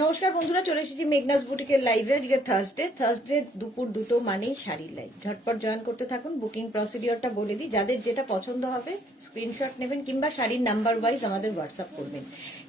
নমস্কার বন্ধুরা, চলে এসেছি মেঘনাস বুটিকের লাইভে। আজকে থার্সডে দুপুর 2টো মানেই শাড়ির লাইভ। ঝটপট জয়েন করতে থাকুন। বুকিং প্রসিডিওরটা বলে দিই, যাদের যেটা পছন্দ হবে স্ক্রিনশট নেবেন কিংবা শাড়ির নাম্বার ওয়াইজ আমাদের হোয়াটসঅ্যাপ করবেন।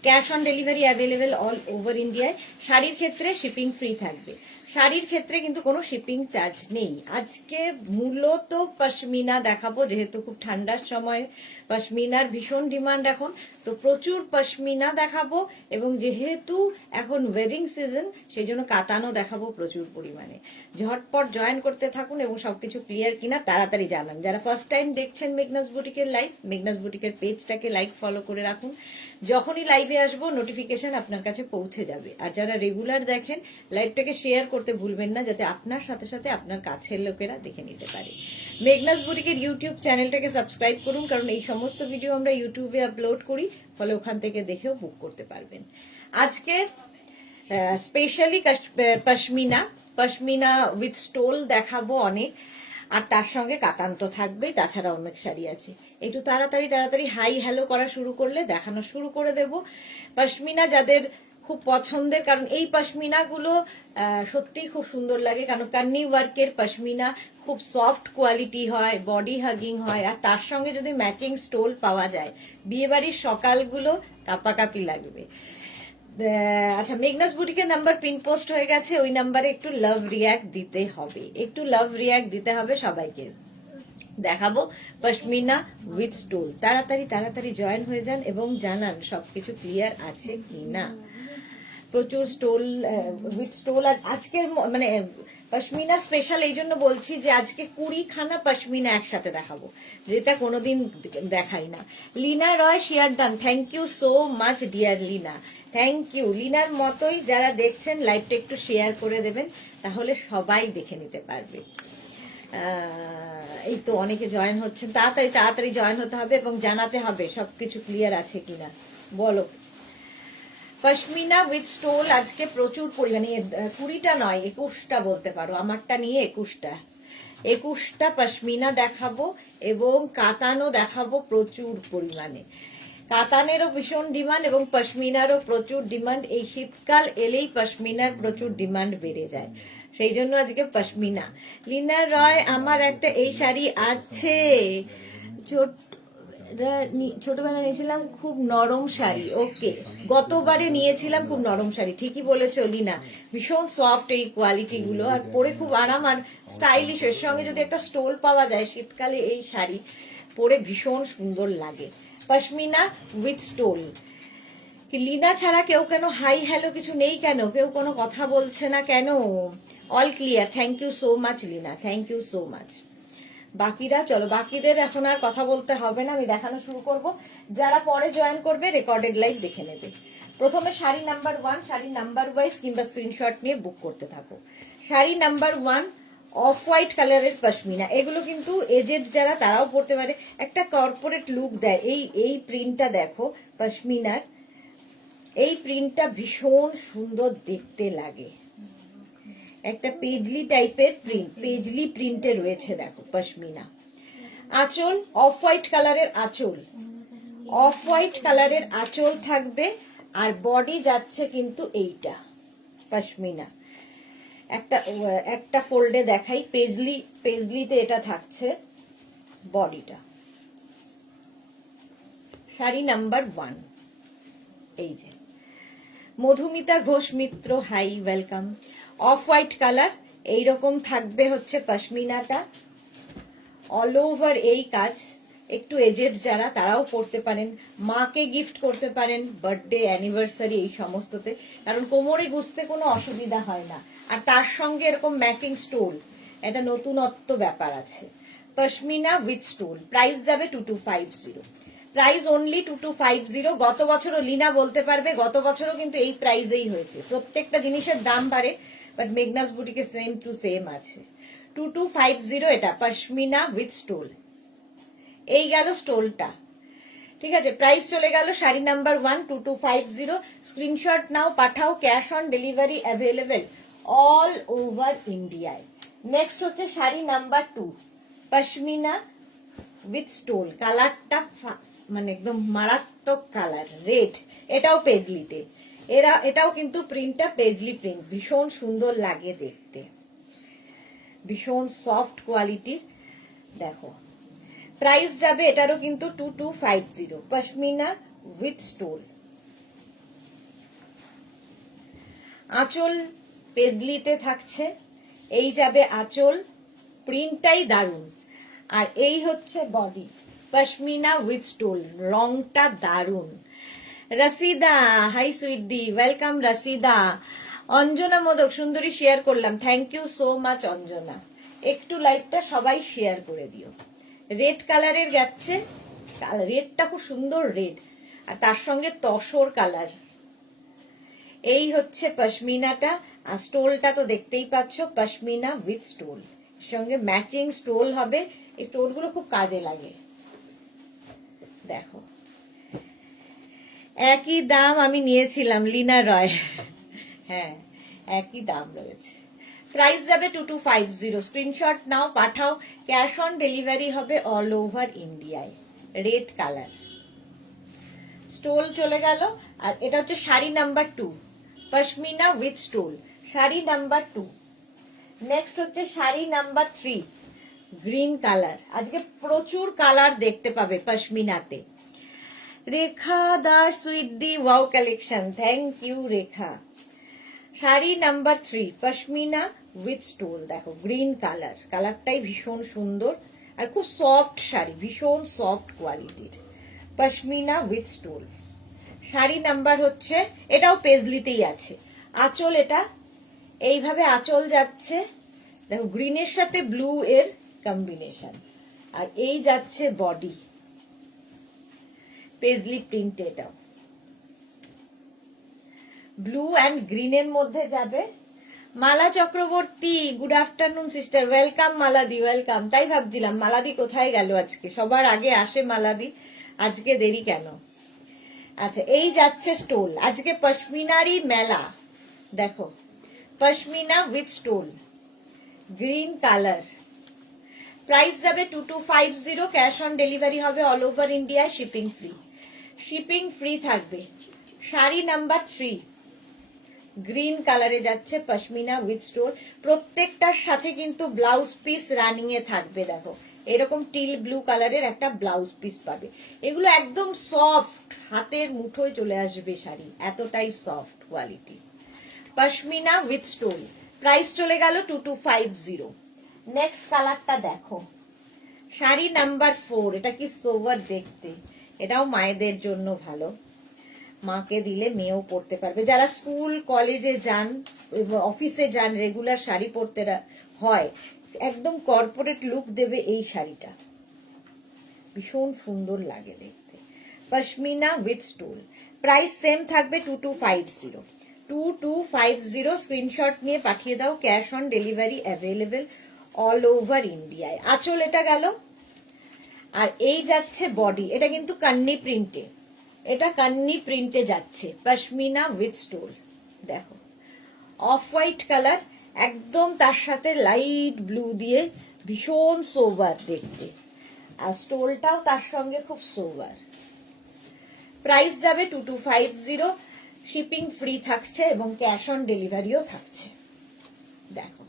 Cash on delivery available all over ইন্ডিয়ায়। শাড়ির ক্ষেত্রে শিপিং ফ্রি থাকবে। শাড়ির ক্ষেত্রে কিন্তু কোনো শিপিং চার্জ নেই। আজকে মূলত পশমিনা দেখাবো, যেহেতু খুব ঠান্ডার সময় পশমিনার ভীষণ ডিমান্ড এখন, তো প্রচুর পশমিনা দেখাবো। এবং যেহেতু এখন ওয়েডিং সিজন, সেই জন্য কাতানও দেখাবো প্রচুর পরিমাণে। ঝটপট জয়েন করতে থাকুন এবং সবকিছু ক্লিয়ার কিনা তাড়াতাড়ি জানান। যারা ফার্স্ট টাইম দেখছেন মেঘনাস বুটিকের লাইভ, মেঘনাস বুটিকের পেজটাকে লাইক ফলো করে রাখুন। যখনই লাইভে আসবো নোটিফিকেশন আপনার কাছে পৌঁছে যাবে। আর যারা রেগুলার দেখেন, লাইভটাকে শেয়ার করতে ভুলবেন না, যাতে আপনার সাথে সাথে আপনার কাছের লোকেরা দেখে নিতে পারে। মেঘনাস বুটিকের ইউটিউব চ্যানেলটাকে সাবস্ক্রাইব করুন, কারণ এই সমস্ত ভিডিও আমরা ইউটিউবে আপলোড করি, ফলে ওখান থেকে দেখেও বুক করতে পারবেন। আজকে স্পেশালি পশমিনা উইথ স্টোল দেখাবো অনেক, আর তার সঙ্গে কাতান তো থাকবেই, তাছাড়া অনেক শাড়ি আছে। একটু তাড়াতাড়ি হাই হ্যালো করা শুরু করলে দেখানো শুরু করে দেব। পশমিনা যাদের খুব পছন্দের, কারণ এই পশমিনা গুলো সত্যিই খুব সুন্দর লাগে, কারণ কান্নি ওয়ার্কের পশমিনা খুব সফট কোয়ালিটি হয়, বডি হাগিং হয়, আর তার সঙ্গে যদি ম্যাচিং স্টোল পাওয়া যায়, বিয়েবাড়ির সকালগুলো কাপাকাপি লাগবে। আচ্ছা, মেঘনাস বুটিকের নাম্বার পিন পোস্ট হয়ে গেছে, ওই নাম্বারে একটু লাভ রিয়াক্ট দিতে হবে, সবাইকে দেখাবো পশমিনা উইথ স্টোল। তাড়াতাড়ি জয়েন হয়ে যান এবং জানান সবকিছু ক্লিয়ার আছে কিনা। প্রচুর স্টোল উইথ স্টোল আজকের মানে পশমিনা স্পেশাল এই জন্য বলছি যে আজকে 20খানা পশমিনা একসাথে দেখাবো, যেটা কোনোদিন দেখাই না। Lina Roy share done, thank you so much dear Lina, thank you. লিনার মতোই যারা দেখছেন লাইভটা একটু শেয়ার করে দেবেন, তাহলে সবাই দেখে নিতে পারবে। এই তো অনেকে জয়েন হচ্ছেন, তাড়াতাড়ি জয়েন হতে হবে এবং জানাতে হবে সবকিছু ক্লিয়ার আছে কিনা। বলো, পশমিনা উইথ স্টোল আজকে প্রচুর পরিমাণে, 20টা নয় 21টা বলতে পারো, আমারটা নিয়ে 21টা পশমিনা দেখাবো এবং কাতানও দেখাবো প্রচুর পরিমাণে। কাতানেরও ভীষণ ডিমান্ড এবং পশমিনারও প্রচুর ডিমান্ড। এই শীতকাল এলেই পশমিনার প্রচুর ডিমান্ড বেড়ে যায়, সেই জন্য আজকে পশমিনা। লিনা রয়, আমার একটা এই শাড়ি আছে, ছোটবেলা নিয়েছিলাম খুব নরম শাড়ি। ওকে, গতবারে নিয়েছিলাম খুব নরম শাড়ি, ঠিকই বলেছো লিনা, ভীষণ সফট এই কোয়ালিটি গুলো, আর পরে খুব আরাম আর স্টাইলিশ। এর সঙ্গে যদি একটা স্টোল পাওয়া যায় শীতকালে, এই শাড়ি পরে ভীষণ সুন্দর লাগে। Pashmina with stole. লিনা ছাড়া কেউ কেন হাই হ্যালো কিছু নেই কেন? কেউ কোনো কথা বলছে না কেন? All clear, thank you so much Leena, thank you so much. বাকিরা চলো, বাকিদের এখন আর কথা বলতে হবে না, আমি দেখানো শুরু করব। যারা পরে জয়েন করবে রেকর্ডেড লাইভ দেখে নেবে। প্রথমে sari number 1, sari number wise কিংবা স্ক্রিনশট নিয়ে বুক করতে থাকো। শাড়ি নাম্বার 1 অফ হোয়াইট কালারের পশমিনা। এগুলো কিন্তু এজেড যারা তারাও পরতে পারে, একটা কর্পোরেট লুক দেয়। এই প্রিন্টটা দেখো পশমিনার, এই প্রিন্টটা ভীষণ সুন্দর দেখতে লাগে, একটা পেজলি টাইপের প্রিন্ট, পেজলি প্রিন্টে রয়েছে দেখো পশমিনা। আঁচল অফ হোয়াইট কালারের আঁচল, অফ হোয়াইট কালারের আঁচল থাকবে, আর বডি যাচ্ছে কিন্তু এইটা পশমিনা। একটা ফোল্ডে দেখাই, পেজলিতে এটা থাকছে বডিটা। শাড়ি নাম্বার 1 এই যে। Madhumita Ghosh Mitra, hi, welcome. Off white colour, এইরকম থাকবে হচ্ছে পশমিনাটা, অল ওভার এই কাজ। একটু এজেড যারা তারাও পড়তে পারেন, মাকে গিফট করতে পারেন বার্থডে অ্যানিভার্সারি এই সমস্ততে, কারণ কোমরে গুছতে কোনো অসুবিধা হয় না। আর তার সঙ্গে এরকম ম্যাচিং স্টোল, এটা নতুনত্ব ব্যাপার আছে। পশমিনা উইথ স্টোল, প্রাইস যাবে 2250, প্রাইস অনলি 2250। গত বছরও লিনা বলতে পারবে, গত বছরও কিন্তু এই প্রাইসেই হয়েছে। প্রত্যেকটা জিনিসের দাম বাড়ে, বাট মেঘনাস বুটিকে সেম টু সেম আছে। 2250 এটা পশমিনা উইথ স্টোল। এই গেল স্টোলটা, ঠিক আছে। প্রাইস চলে গেল শাড়ি নাম্বার 1 2250। স্ক্রিনশট নাও, পাঠাও, cash on delivery available all over ইন্ডিয়ায়। নেক্সট হচ্ছে sari number 2 pashmina with stole. কালারটা মানে একদম মারাত্মক কালার, রেড, এটাও পেজলিতে। এটাও কিন্তু প্রিন্টটা পেজলি প্রিন্ট, ভীষণ সুন্দর লাগে দেখতে, ভীষণ সফট কোয়ালিটির। দেখো প্রাইস যাবে এটারও কিন্তু 2250, পশমিনা উইথ স্টোল। আঁচল পেদলিতে থাকছে, এই যাবে আঁচল, প্রিন্টটাই দারুন। আর এই হচ্ছে বডি, পশমিনা উইথ স্টোল, রংটা দারুন। রসিদা, হাই সুইটদি, ওয়েলকাম রসিদা। অঞ্জনা মোদক সুন্দরী শেয়ার করলাম, thank you so much Anjana. একটু লাইভটা সবাই শেয়ার করে দিও। রেড কালারের যাচ্ছে, রেডটা খুব সুন্দর রেড, আর তার সঙ্গে তসর কালার। এই হচ্ছে পশমিনাটা, আর স্টোলটা তো দেখতেই পাচ্ছ, পশমিনা উইথ স্টোল, সঙ্গে ম্যাচিং স্টোল হবে। এই স্টোলগুলো খুব কাজে লাগে। দেখো একই দাম আমি নিয়েছিলাম, লীনা রয়। হ্যাঁ একই দাম রয়েছে। প্রাইস যাবে 2250, স্ক্রিনশট নাও, পাঠাও, ক্যাশ অন ডেলিভারি হবে অল ওভার ইন্ডিয়ায়। রেড কালার, স্টোল চলে গেল। আর এটা হচ্ছে sari number 2, pashmina with stole, sari number 2। Next হচ্ছে শাড়ি নাম্বার 3, গ্রিন কালার। আজকে প্রচুর কালার দেখতে পাবে পশমিনাতে। রেখা দাস সুইটদি, wow collection, thank you Rekha. Sari number 3, pashmina with stole. দেখো গ্রিন কালার, কালারটাই ভীষণ সুন্দর আর খুব সফট শাড়ি, ভীষণ সফট কোয়ালিটির, pashmina with stole. Sari number হচ্ছে, এটাও পেজলিতেই আছে। আঁচল এটা এইভাবে আঁচল যাচ্ছে, দেখো গ্রিনের সাথে ব্লু এর কম্বিনেশন। আর এই যাচ্ছে বডি, পেজলি প্রিন্ট, এটাও ব্লু অ্যান্ড গ্রিনের মধ্যে যাবে। Mala Chakraborty, good afternoon sister, welcome মালাদি, ওয়েলকাম। তাই ভাবছিলাম মালাদি কোথায় গেল আজকে, সবার আগে আসে মালাদি, আজকে দেরি কেন। আচ্ছা এই যাচ্ছে স্টোল, আজকে পশমিনারই মেলা। দেখো pashmina with stole, green colour. Price যাবে 2250, ক্যাশ অন ডেলিভারি হবে all over India, shipping free, shipping free থাকবে। শাড়ি নাম্বার 3, গ্রিন কালারে যাচ্ছে, পশমিনা উইথ স্টোল। প্রত্যেকটার সাথে কিন্তু ব্লাউজ পিস রানিং এ থাকবে। দেখো এরকম টিল ব্লু কালারের একটা ব্লাউজ পিস পাবে। এগুলো একদম সফট, হাতের মুঠোয় চলে আসবে শাড়ি, এতটাই soft quality, pashmina with stole. Price চলে গেল 2250। নেক্সট কালারটা দেখো, শাড়ি নাম্বার 4, এটা কি সোভার দেখতে, এটাও মায়েদের জন্য ভালো, মাকে দিলে মেয়েও পরতে পারবে। যারা স্কুল কলেজে যান, অফিসে যান, রেগুলার শাড়ি পরতে হয়, একদম কর্পোরেট লুক দেবে এই শাড়িটা, ভীষণ সুন্দর লাগে দেখতে, pashmina with stole. Price same থাকবে 2250, 2250। স্ক্রিনশট নিয়ে পাঠিয়ে দাও, cash on delivery available all over ইন্ডিয়ায়। আঁচল এটা গেল। আর এই যাচ্ছে বডি, এটা কিন্তু কান্নি প্রিন্টে, এটা কান্নি প্রিন্টে যাচ্ছে, পশমিনা উইথ স্টোল। দেখো অফ হোয়াইট কালার, একদম তার সাথে লাইট ব্লু দিয়ে, ভীষণ সোবার দেখতে, আর স্টোলটাও তার সঙ্গে খুব সোবার। প্রাইস যাবে 2250, শিপিং ফ্রি থাকছে এবং ক্যাশ অন ডেলিভারিও থাকছে। দেখো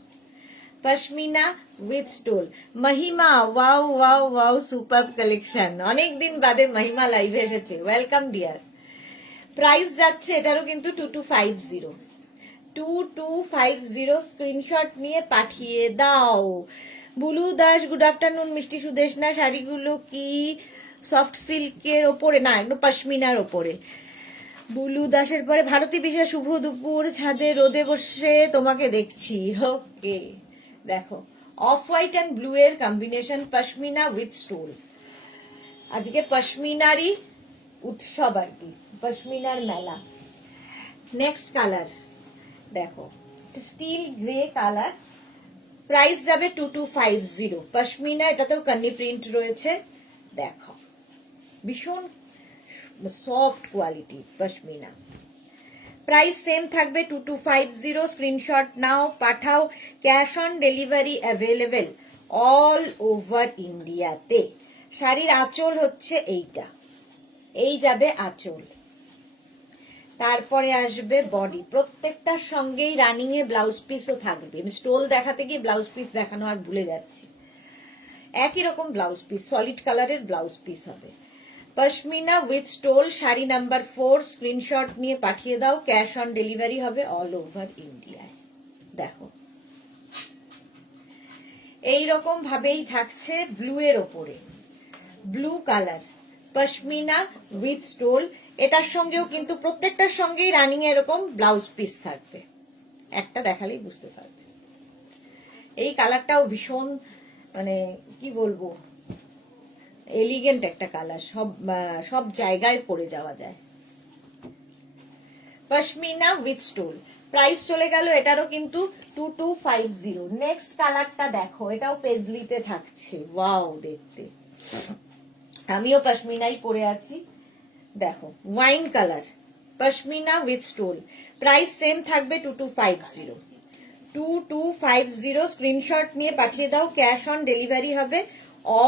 pashmina with stole, Mahima, wow wow wow, super collection. অনেকদিন বাদে মহিমা লাইভে এসেছে, ওয়েলকাম ডিয়ার। প্রাইস যাচ্ছে এটারও কিন্তু 2250, 2250। স্ক্রিনশট নিয়ে পাঠিয়ে দাও। Bulu Das, good afternoon. মিষ্টি সুদেশনা, শাড়িগুলো কি সফট সিল্কের ওপরে? না, একটু পশমিনার ওপরে। বুলু দাসের পরে ভারতী বিশ্বাস, শুভ দুপুর, ছাদে রোদে বসে তোমাকে দেখছি। ওকে দেখো অফ হোয়াইট অ্যান্ড ব্লু এর কম্বিনেশন, পশমিনা উইথ স্টোল। আজকে পশমিনারই উৎসব আর কি, পশমিনার মেলা। নেক্সট কালার দেখো, স্টিল গ্রে কালার। প্রাইস যাবে 2250, পশমিনা, এটাতেও কান্নি প্রিন্ট রয়েছে। দেখো ভীষণ soft quality pashmina. Price same থাকবে 2250। স্ক্রিনশট নাও, পাঠাও, cash on delivery available all over ইন্ডিয়াতে। শাড়ির আঁচল হচ্ছে এইটা, এই যাবে আঁচল। তারপরে আসবে বডি, প্রত্যেকটার সঙ্গেই রানিং এ ব্লাউজ পিসও থাকবে। আমি স্টোল দেখাতে গিয়ে ব্লাউজ পিস দেখানো আর ভুলে যাচ্ছি। একই রকম ব্লাউজ পিস, সলিড কালারের ব্লাউজ পিস হবে। Pashmina with stole, sari number 4, screenshot নিয়ে পাঠিয়ে দাও, ক্যাশ অন ডেলিভারি হবে অল ওভার ইন্ডিয়ায়। দেখো এইরকম ভাবেই থাকছে ব্লু এর ওপরে, blue colour pashmina with stole. এটার সঙ্গেও কিন্তু প্রত্যেকটার সঙ্গেই রানিং এরকম ব্লাউজ পিস থাকবে, একটা দেখালেই বুঝতে পারবে। এই কালারটাও ভীষণ মানে কি বলবো, এলিগেন্ট একটা কালার, সব জায়গায় পরে যাওয়া যায়। পশমিনা উইথ স্টোল, প্রাইস চলে গেল এটারও কিন্তু 2250। নেক্সট কালারটা দেখো, এটাও পেজলিতে থাকছে, ওয়াও দেখতে। আমিও পশমিনাই পরে আছি, দেখো wine colour pashmina with stole, price same থাকবে 2250। 2250, স্ক্রিনশট নিয়ে পাঠিয়ে দাও, ক্যাশ অন ডেলিভারি হবে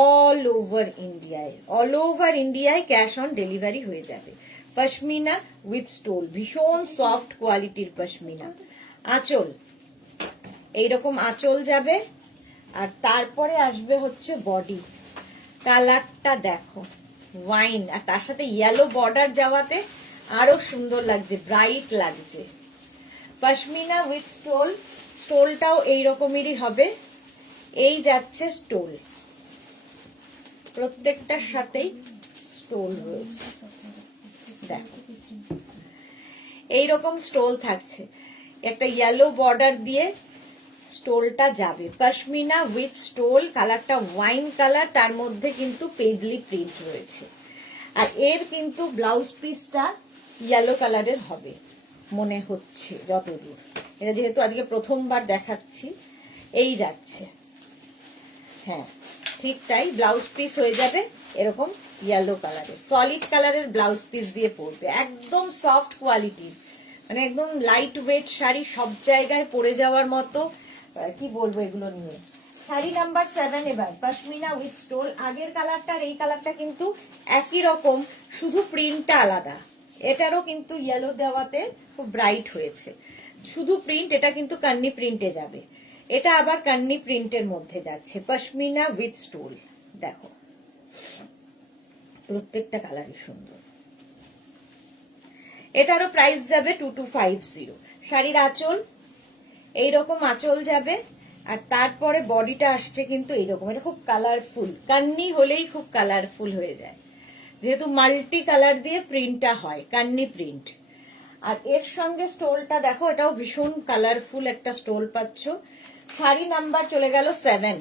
অল ওভার ইন্ডিয়ায়। অল ওভার ইন্ডিয়ায় ক্যাশ অন ডেলিভারি হয়ে যাবে। পশমিনা উইথ স্টোল, ভীষণ সফট কোয়ালিটির পশমিনা। আঁচল, এইরকম আঁচল যাবে, আর তারপরে আসবে হচ্ছে বডি। কালারটা দেখো ওয়াইন, আর তার সাথে ইয়েলো বর্ডার যাওয়াতে আরো সুন্দর লাগছে, ব্রাইট লাগছে। পশমিনা উইথ স্টোল, স্টোলটাও এই রকমেরই হবে। এই যাচ্ছে স্টোল, প্রত্যেকটার সাথেই স্টোল রয়েছে, দেখো এইরকম স্টোল থাকছে, একটা ইয়েলো বর্ডার দিয়ে স্টোলটা যাবে। পশমিনা উইথ স্টোল, কালারটা ওয়াইন কালার, তার মধ্যে কিন্তু পেজলি প্রিন্ট রয়েছে। আর এর কিন্তু ব্লাউজ পিসটা ইয়েলো কালারের হবে মনে হচ্ছে যতদূর, এটা যেহেতু আজকে প্রথমবার দেখাচ্ছি। এই যাচ্ছে, হ্যাঁ ঠিক তাই, ব্লাউজ পিস হয়ে যাবে এরকম ইয়েলো কালারের, সলিড কালারের ব্লাউজ পিস দিয়ে পরবে, একদম সফট কোয়ালিটির, মানে একদম লাইট ওয়েট শাড়ি, সব জায়গায় পরে যাওয়ার মতো। কি বলবো এগুলো নিয়ে। শাড়ি নাম্বার 7 এবার পশমিনা উইথ স্টোল। আগের কালারটা আর এই কালারটা কিন্তু একই রকম, শুধু প্রিন্টটা আলাদা। এটারও কিন্তু ইয়েলো দেওয়াতে খুব ব্রাইট হয়েছে, শুধু প্রিন্ট, এটা কিন্তু কান্নি প্রিন্টে যাবে, এটা আবার কান্নি প্রিন্টের মধ্যে যাচ্ছে। পশমিনা উইথ স্টোল, দেখো প্রত্যেকটা কালারই সুন্দর। এটারও প্রাইস যাবে 2250। শাড়ির আঁচল এইরকম আঁচল যাবে, আর তারপরে বডিটা আসছে কিন্তু এইরকম, এটা খুব কালারফুল, কান্নি হলেই খুব কালারফুল হয়ে যায়, যেহেতু মাল্টি কালার দিয়ে প্রিন্টটা হয়, কান্নি প্রিন্ট। আর এর সঙ্গে স্টোলটা দেখো, এটাও ভীষণ কালারফুল একটা স্টোল পাচ্ছ। শাড়ি নাম্বার চলে গেল 7,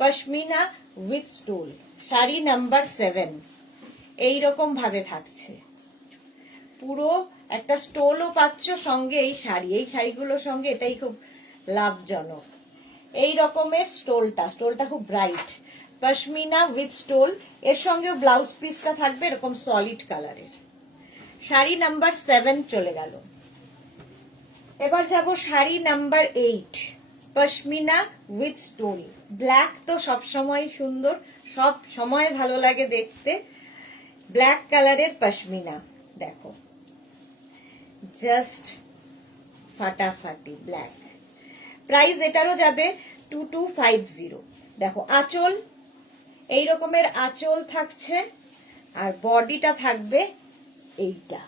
pashmina with stole, sari number 7 এইরকম ভাবে থাকছে, পুরো একটা স্টোলও পাচ্ছ সঙ্গে। এই শাড়িগুলোর সঙ্গে এটাই খুব লাভজনক। এই রকমের স্টোলটা খুব ব্রাইট, পশমিনা উইথ স্টোল, এর সঙ্গেও ব্লাউজ পিসটা থাকবে এরকম সলিড কালারের। শাড়ি নাম্বার 7 চলে গেল। এবার যাব sari number 8, pashmina with stole. Black তো সবসময় সুন্দর, সব সময় ভালো লাগে দেখতে। ব্ল্যাক কালারের পশমিনা, দেখো জাস্ট ফাটাফাটি ব্ল্যাক। প্রাইস এটারও যাবে 2250। দেখো আঁচল, এই রকমের আঁচল থাকছে, আর বডিটা থাকবে এইটা।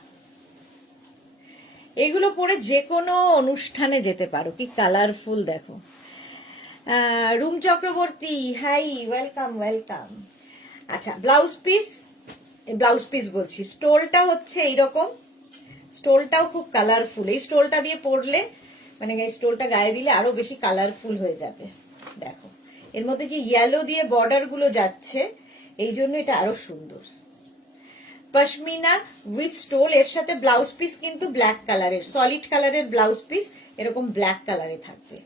এগুলো পরে যে কোনো অনুষ্ঠানে যেতে পারো, কি কালারফুল দেখো। Rum Chakraborty, hi, welcome welcome. আচ্ছা, ব্লাউজ পিস বলছি, স্টোলটা হচ্ছে এইরকম, স্টোলটাও খুব কালারফুল। এই স্টোলটা দিয়ে পরলে, মানে এই স্টোলটা গায়ে দিলে আরো বেশি কালারফুল হয়ে যাবে। দেখো এর মধ্যে যে ইয়েলো দিয়ে বর্ডার গুলো যাচ্ছে, এই জন্য এটা আরো সুন্দর। পশমিনা উইথ স্টোল, এর সাথে ব্লাউজ পিস কিন্তু ব্ল্যাক কালারের, সলিড কালারের ব্লাউজ পিস এরকম ব্ল্যাক কালারে থাকবে।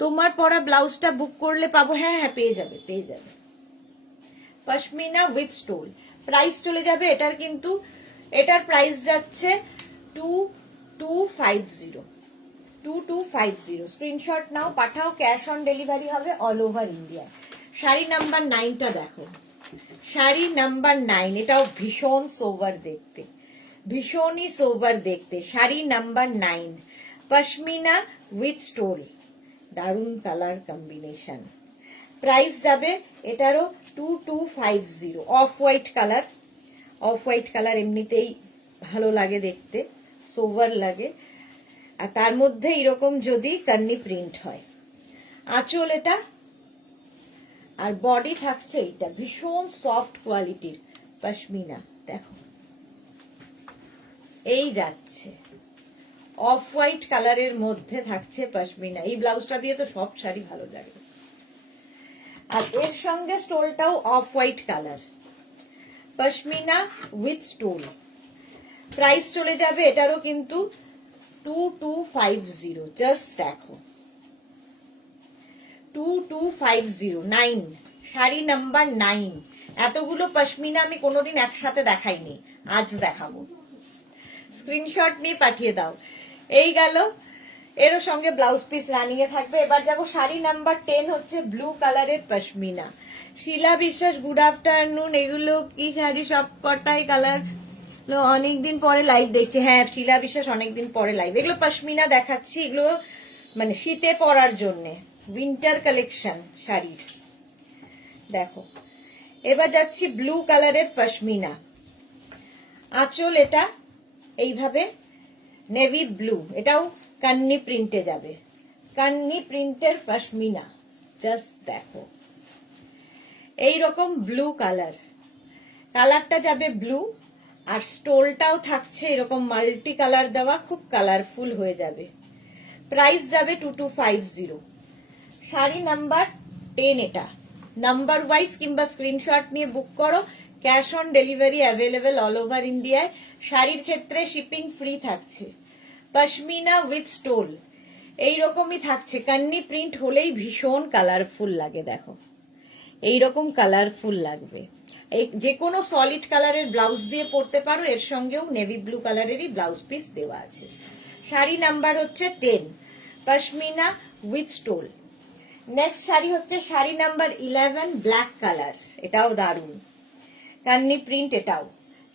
তোমার পরা ব্লাউজটা বুক করলে পাবো? হ্যাঁ হ্যাঁ, পেয়ে যাবে পেয়ে যাবে। পশমিনা উইথ স্টোল, প্রাইস চলে যাবে এটার, কিন্তু এটার প্রাইস যাচ্ছে 2250। স্ক্রিনশট নাও, পাঠাও, ক্যাশ অন ডেলিভারি হবে all over India. Sari number 9টা দেখো, শাড়ি নাম্বার 9, এটাও ভীষণ সোবার দেখতে, ভীষণই সোবার দেখতে। Sari number 9, pashmina with stole, দারুন কালার কম্বিনেশন। প্রাইস যাবে এটারও 2250। Of white colour, of white colour এমনিতেই ভালো লাগে দেখতে, সোভার লাগে। আর তার মধ্যে এরকম যদি কান্নি প্রিন্ট হয়। আঁচল এটা, আর বডি থাকছে এইটা ভীষণ সফট কোয়ালিটির পশমিনা। দেখো এই যাচ্ছে অফ হোয়াইট কালারের মধ্যে থাকছে পশমিনা। এই ব্লাউজটা দিয়ে তো সব শাড়ি ভালো লাগে। আর এর সঙ্গে স্টোলটাও off white colour, pashmina with stole. Price চলে যাবে এটারও কিন্তু 2250। জাস্ট দেখো 2250। 9, শাড়ি নাম্বার 9। এতগুলো পশমিনা আমি কোনোদিন একসাথে দেখাইনি, আজ দেখাবো। স্ক্রিনশট নিয়ে পাঠিয়ে দাও। এই গেল, এরও সঙ্গে ব্লাউজ পিস রানিয়ে থাকবে। এবার যাবো শাড়ি নাম্বার 10, হচ্ছে ব্লু কালারের পশমিনা। শিলা বিশ্বাস, গুড আফটারনুন। এগুলো কি শাড়ি? সব কটাই কালার অনেকদিন পরে লাইভ দেখছি। হ্যাঁ শিলা বিশ্বাস, অনেকদিন পরে লাইভ। এগুলো পশমিনা দেখাচ্ছি, এগুলো মানে শীতে পরার জন্যে, উইন্টার কালেকশন শাড়ির। দেখো এবার যাচ্ছি ব্লু কালারের পশমিনা। আঁচল এটা এইভাবে নেভি ব্লু, এটাও কান্নি প্রিন্টে যাবে, কান্নি প্রিন্টের পশমিনা। জাস্ট দেখো এইরকম ব্লু কালার, কালারটা যাবে ব্লু, আর স্টোলটাও থাকছে এরকম মাল্টি কালার দেওয়া, খুব কালারফুল হয়ে যাবে। প্রাইস যাবে 2250। শাড়ি নাম্বার 10 এটা। নাম্বার ওয়াইজ কিংবা স্ক্রিনশট নিয়ে বুক করো। Cash on delivery available all over ইন্ডিয়ায়। শাড়ির ক্ষেত্রে শিপিং ফ্রি থাকছে। পশমিনা উইথ স্টোল এইরকমই থাকছে। কান্নি প্রিন্ট হলেই ভীষণ কালারফুল লাগে। দেখো এইরকম কালারফুল লাগবে। যে কোনো সলিড কালারের ব্লাউজ দিয়ে পরতে পারো, এর সঙ্গেও নেভি ব্লু কালারেরই ব্লাউজ পিস দেওয়া আছে। শাড়ি নাম্বার হচ্ছে 10, pashmina with stole. Next sari হচ্ছে শাড়ি নাম্বার 11, ব্ল্যাক কালার। এটাও দারুন, কান্নি প্রিন্ট এটাও।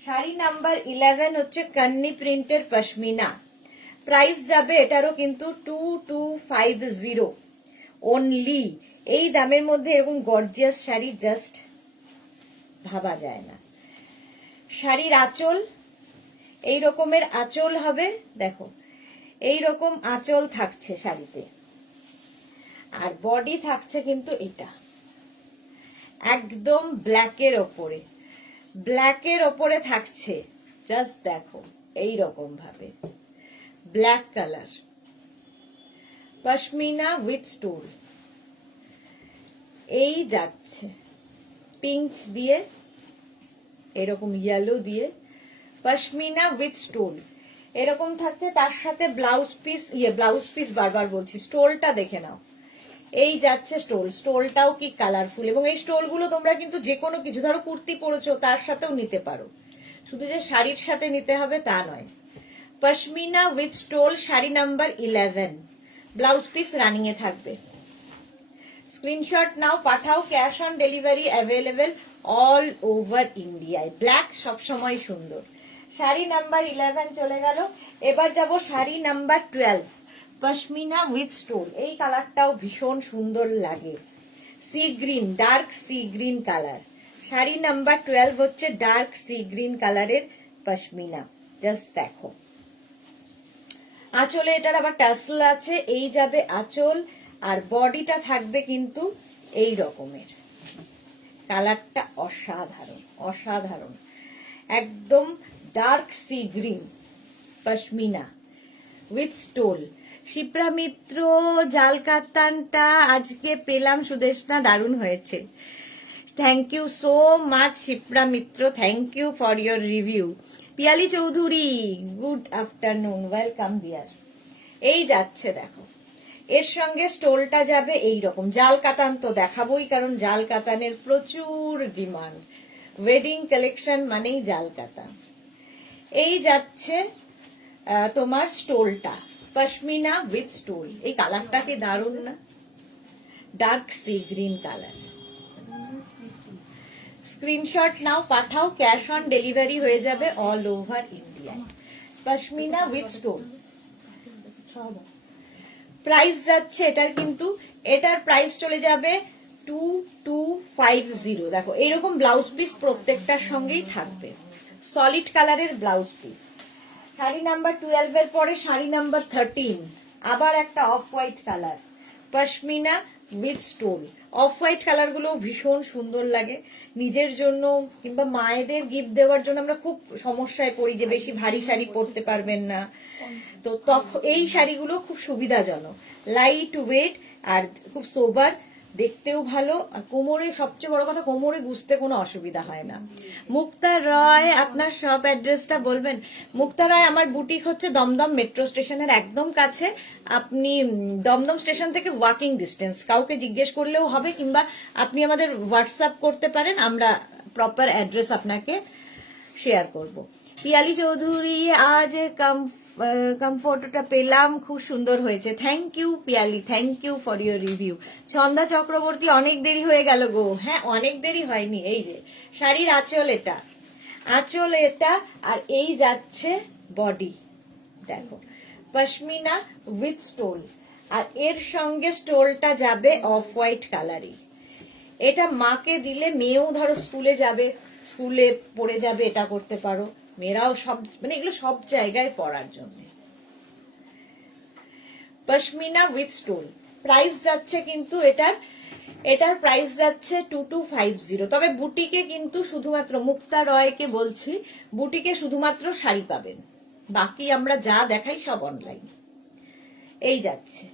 শাড়ি নাম্বার 11 হচ্ছে কান্নি প্রিন্টের পশমিনা। প্রাইস যাবে এটারও কিন্তু 2250 অনলি। এই দামের মধ্যে এরকম গর্জিয়াস শাড়ি জাস্ট ভাবা যায় না। শাড়ির আঁচল এই রকমের আঁচল হবে, দেখো এই রকম আঁচল থাকছে শাড়িতে। আর বডি থাকছে কিন্তু এটা একদম ব্ল্যাকের ওপরে, ব্ল্যাকের ওপরে থাকছে। জাস্ট দেখো এই রকম ভাবে black colour, pashmina with stole. এই যাচ্ছে পিঙ্ক দিয়ে, এরকম ইয়েলো দিয়ে, পশমিনা উইথ স্টোল এরকম থাকছে। তার সাথে ব্লাউজ পিস, ব্লাউজ পিস বারবার বলছি, স্টোলটা দেখে নাও। এই যাচ্ছে স্টোল, স্টোলটাও কি কালারফুল। এবং এই স্টোলগুলো তোমরা কিন্তু যে কোনো কিছু, ধরো কুর্তি পরেছো তার সাথেও নিতে পারো, শুধু যে শাড়ির সাথে নিতে হবে তা নয়। Pashmina with stole, sari number 11, blouse piece running এ থাকবে। স্ক্রিনশট নাও, পাঠাও। Cash on delivery available all over ইন্ডিয়ায়। ব্ল্যাক সবসময় সুন্দর। শাড়ি নাম্বার 11 চলে গেল। এবার যাব sari number 12, pashmina with stole. এই কালারটাও ভীষণ সুন্দর লাগে, sea green, dark sea green colour. Sari number 12 হচ্ছে ডার্ক সি গ্রিন কালারের পশমিনা। জাস্ট দেখো আঁচলে এটার আবার টাসল আছে। এই যাবে আঁচল, আর বডিটা থাকবে কিন্তু এই রকমের। কালারটা অসাধারণ, অসাধারণ, একদম dark sea green pashmina with stole. Shipra Mitra, জাল কাতানটা আজকে পেলাম সুদেশনা, দারুণ হয়েছে। Thank you so much Shipra Mitra, thank you for your review. Piyali Chowdhury, good afternoon, welcome dear. এই যাচ্ছে দেখো, এর সঙ্গে স্টোলটা যাবে এই রকম। জাল কাতান তো দেখাবোই, কারণ জাল কাতানের প্রচুর ডিমান্ড। ওয়েডিং কালেকশন মানেই জাল কাতান। এই যাচ্ছে তোমার স্টোলটা, পশমিনা উইথ স্টোল। এই কালারটা কি দারুণ না? Dark sea green colour. Screenshot নাও, পাঠাও, ক্যাশ অন ডেলিভারি হয়ে যাবে অল ওভার ইন্ডিয়ায়। Pashmina with stone. প্রাইস যাচ্ছে এটার, কিন্তু এটার প্রাইস চলে যাবে 2250। দেখো এইরকম ব্লাউজ পিস প্রত্যেকটার সঙ্গেই থাকবে, সলিড কালারের ব্লাউজ পিস। শাড়ি নাম্বার 12 এর পরে শাড়ি নাম্বার 13, আবার একটা of white colour, pashmina with stone. Of white colour গুলো ভীষণ সুন্দর লাগে নিজের জন্য কিংবা মায়েদের গিফট দেওয়ার জন্য। আমরা খুব সমস্যায় পড়ি যে বেশি ভারী শাড়ি পরতে পারবেন না, তো তখন এই শাড়িগুলো খুব সুবিধাজনক, লাইট ওয়েট আর খুব সোবার, দেখতেও ভালো। আর কোমরে, সবচেয়ে বড় কথা, কোমরে গুজতে কোনো অসুবিধা হয় না। মুক্তা রয়, আপনার শপ অ্যাড্রেসটা বলবেন? মুক্তা রয়, আমার বুটিক হচ্ছে দমদম মেট্রো স্টেশনের একদম কাছে। আপনি দমদম স্টেশন থেকে ওয়াকিং ডিস্টেন্স, কাউকে জিজ্ঞেস করলেও হবে, কিংবা আপনি আমাদের হোয়াটসঅ্যাপ করতে পারেন, আমরা প্রপার অ্যাড্রেস আপনাকে শেয়ার করব। পিয়ালি চৌধুরী, আজ কমফোর্টটা পেলাম, খুব সুন্দর হয়েছে। Thank you Piyali, thank you for your review. Chhanda Chakraborty, অনেক দেরি হয়ে গেল গো। হ্যাঁ, অনেক দেরি হয়নি। এই যে শাড়ির আঁচল, এটা আঁচল, এটা আর এই যাচ্ছে বডি। দেখো পশমিনা উইথ স্টোল, আর এর সঙ্গে স্টোলটা যাবে অফ হোয়াইট কালারই। এটা মাকে দিলে, মেয়েও ধরো স্কুলে যাবে, স্কুলে পড়ে যাবে, এটা করতে পারো। মেয়েরাও সব, মানে এগুলো সব জায়গায় পরার জন্য। Pashmina with stone. প্রাইস যাচ্ছে কিন্তু এটার প্রাইস যাচ্ছে 2250। তবে বুটিকে কিন্তু শুধুমাত্র, মুক্তা রয়কে বলছি, বুটিকে শুধুমাত্র শাড়ি পাবেন, বাকি আমরা যা দেখাই সব অনলাইন। এই যাচ্ছে,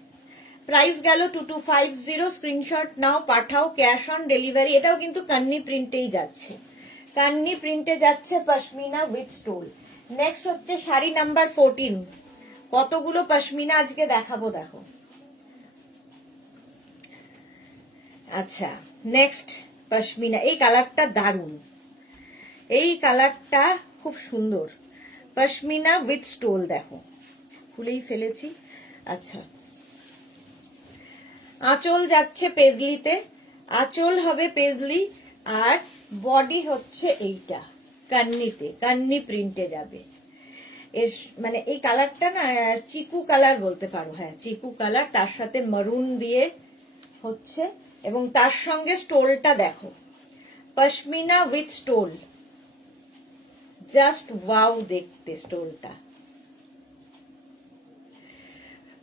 প্রাইস গেল 2250। স্ক্রিনশট নাও, পাঠাও, ক্যাশ অন ডেলিভারি। এটাও কিন্তু কান্নি প্রিন্টেই যাচ্ছে, কান্নি প্রিন্টে যাচ্ছে পশমিনা উইথ স্টোল। নেক্সট হচ্ছে শাড়ি নাম্বার 14। কতগুলো পশমিনা আজকে দেখাবো, দেখো। আচ্ছা, নেক্সট পশমিনা। এই কালারটা দারুণ, এই কালারটা খুব সুন্দর। পশমিনা উইথ স্টোল, দেখো খুলেই ফেলেছি। আচ্ছা, আঁচল যাচ্ছে পেজলিতে, আঁচল হবে পেজলি, আর বডি হচ্ছে এইটা কান্নিতে, কান্নি প্রিন্টে যাবে। এর মানে এই কালারটা না চিকু কালার বলতে পারো, হ্যাঁ চিকু কালার, তার সাথে মারুন দিয়ে হচ্ছে, এবং তার সঙ্গে স্টোলটা দেখো, pashmina with stole, just wow দেখতে স্টোলটা।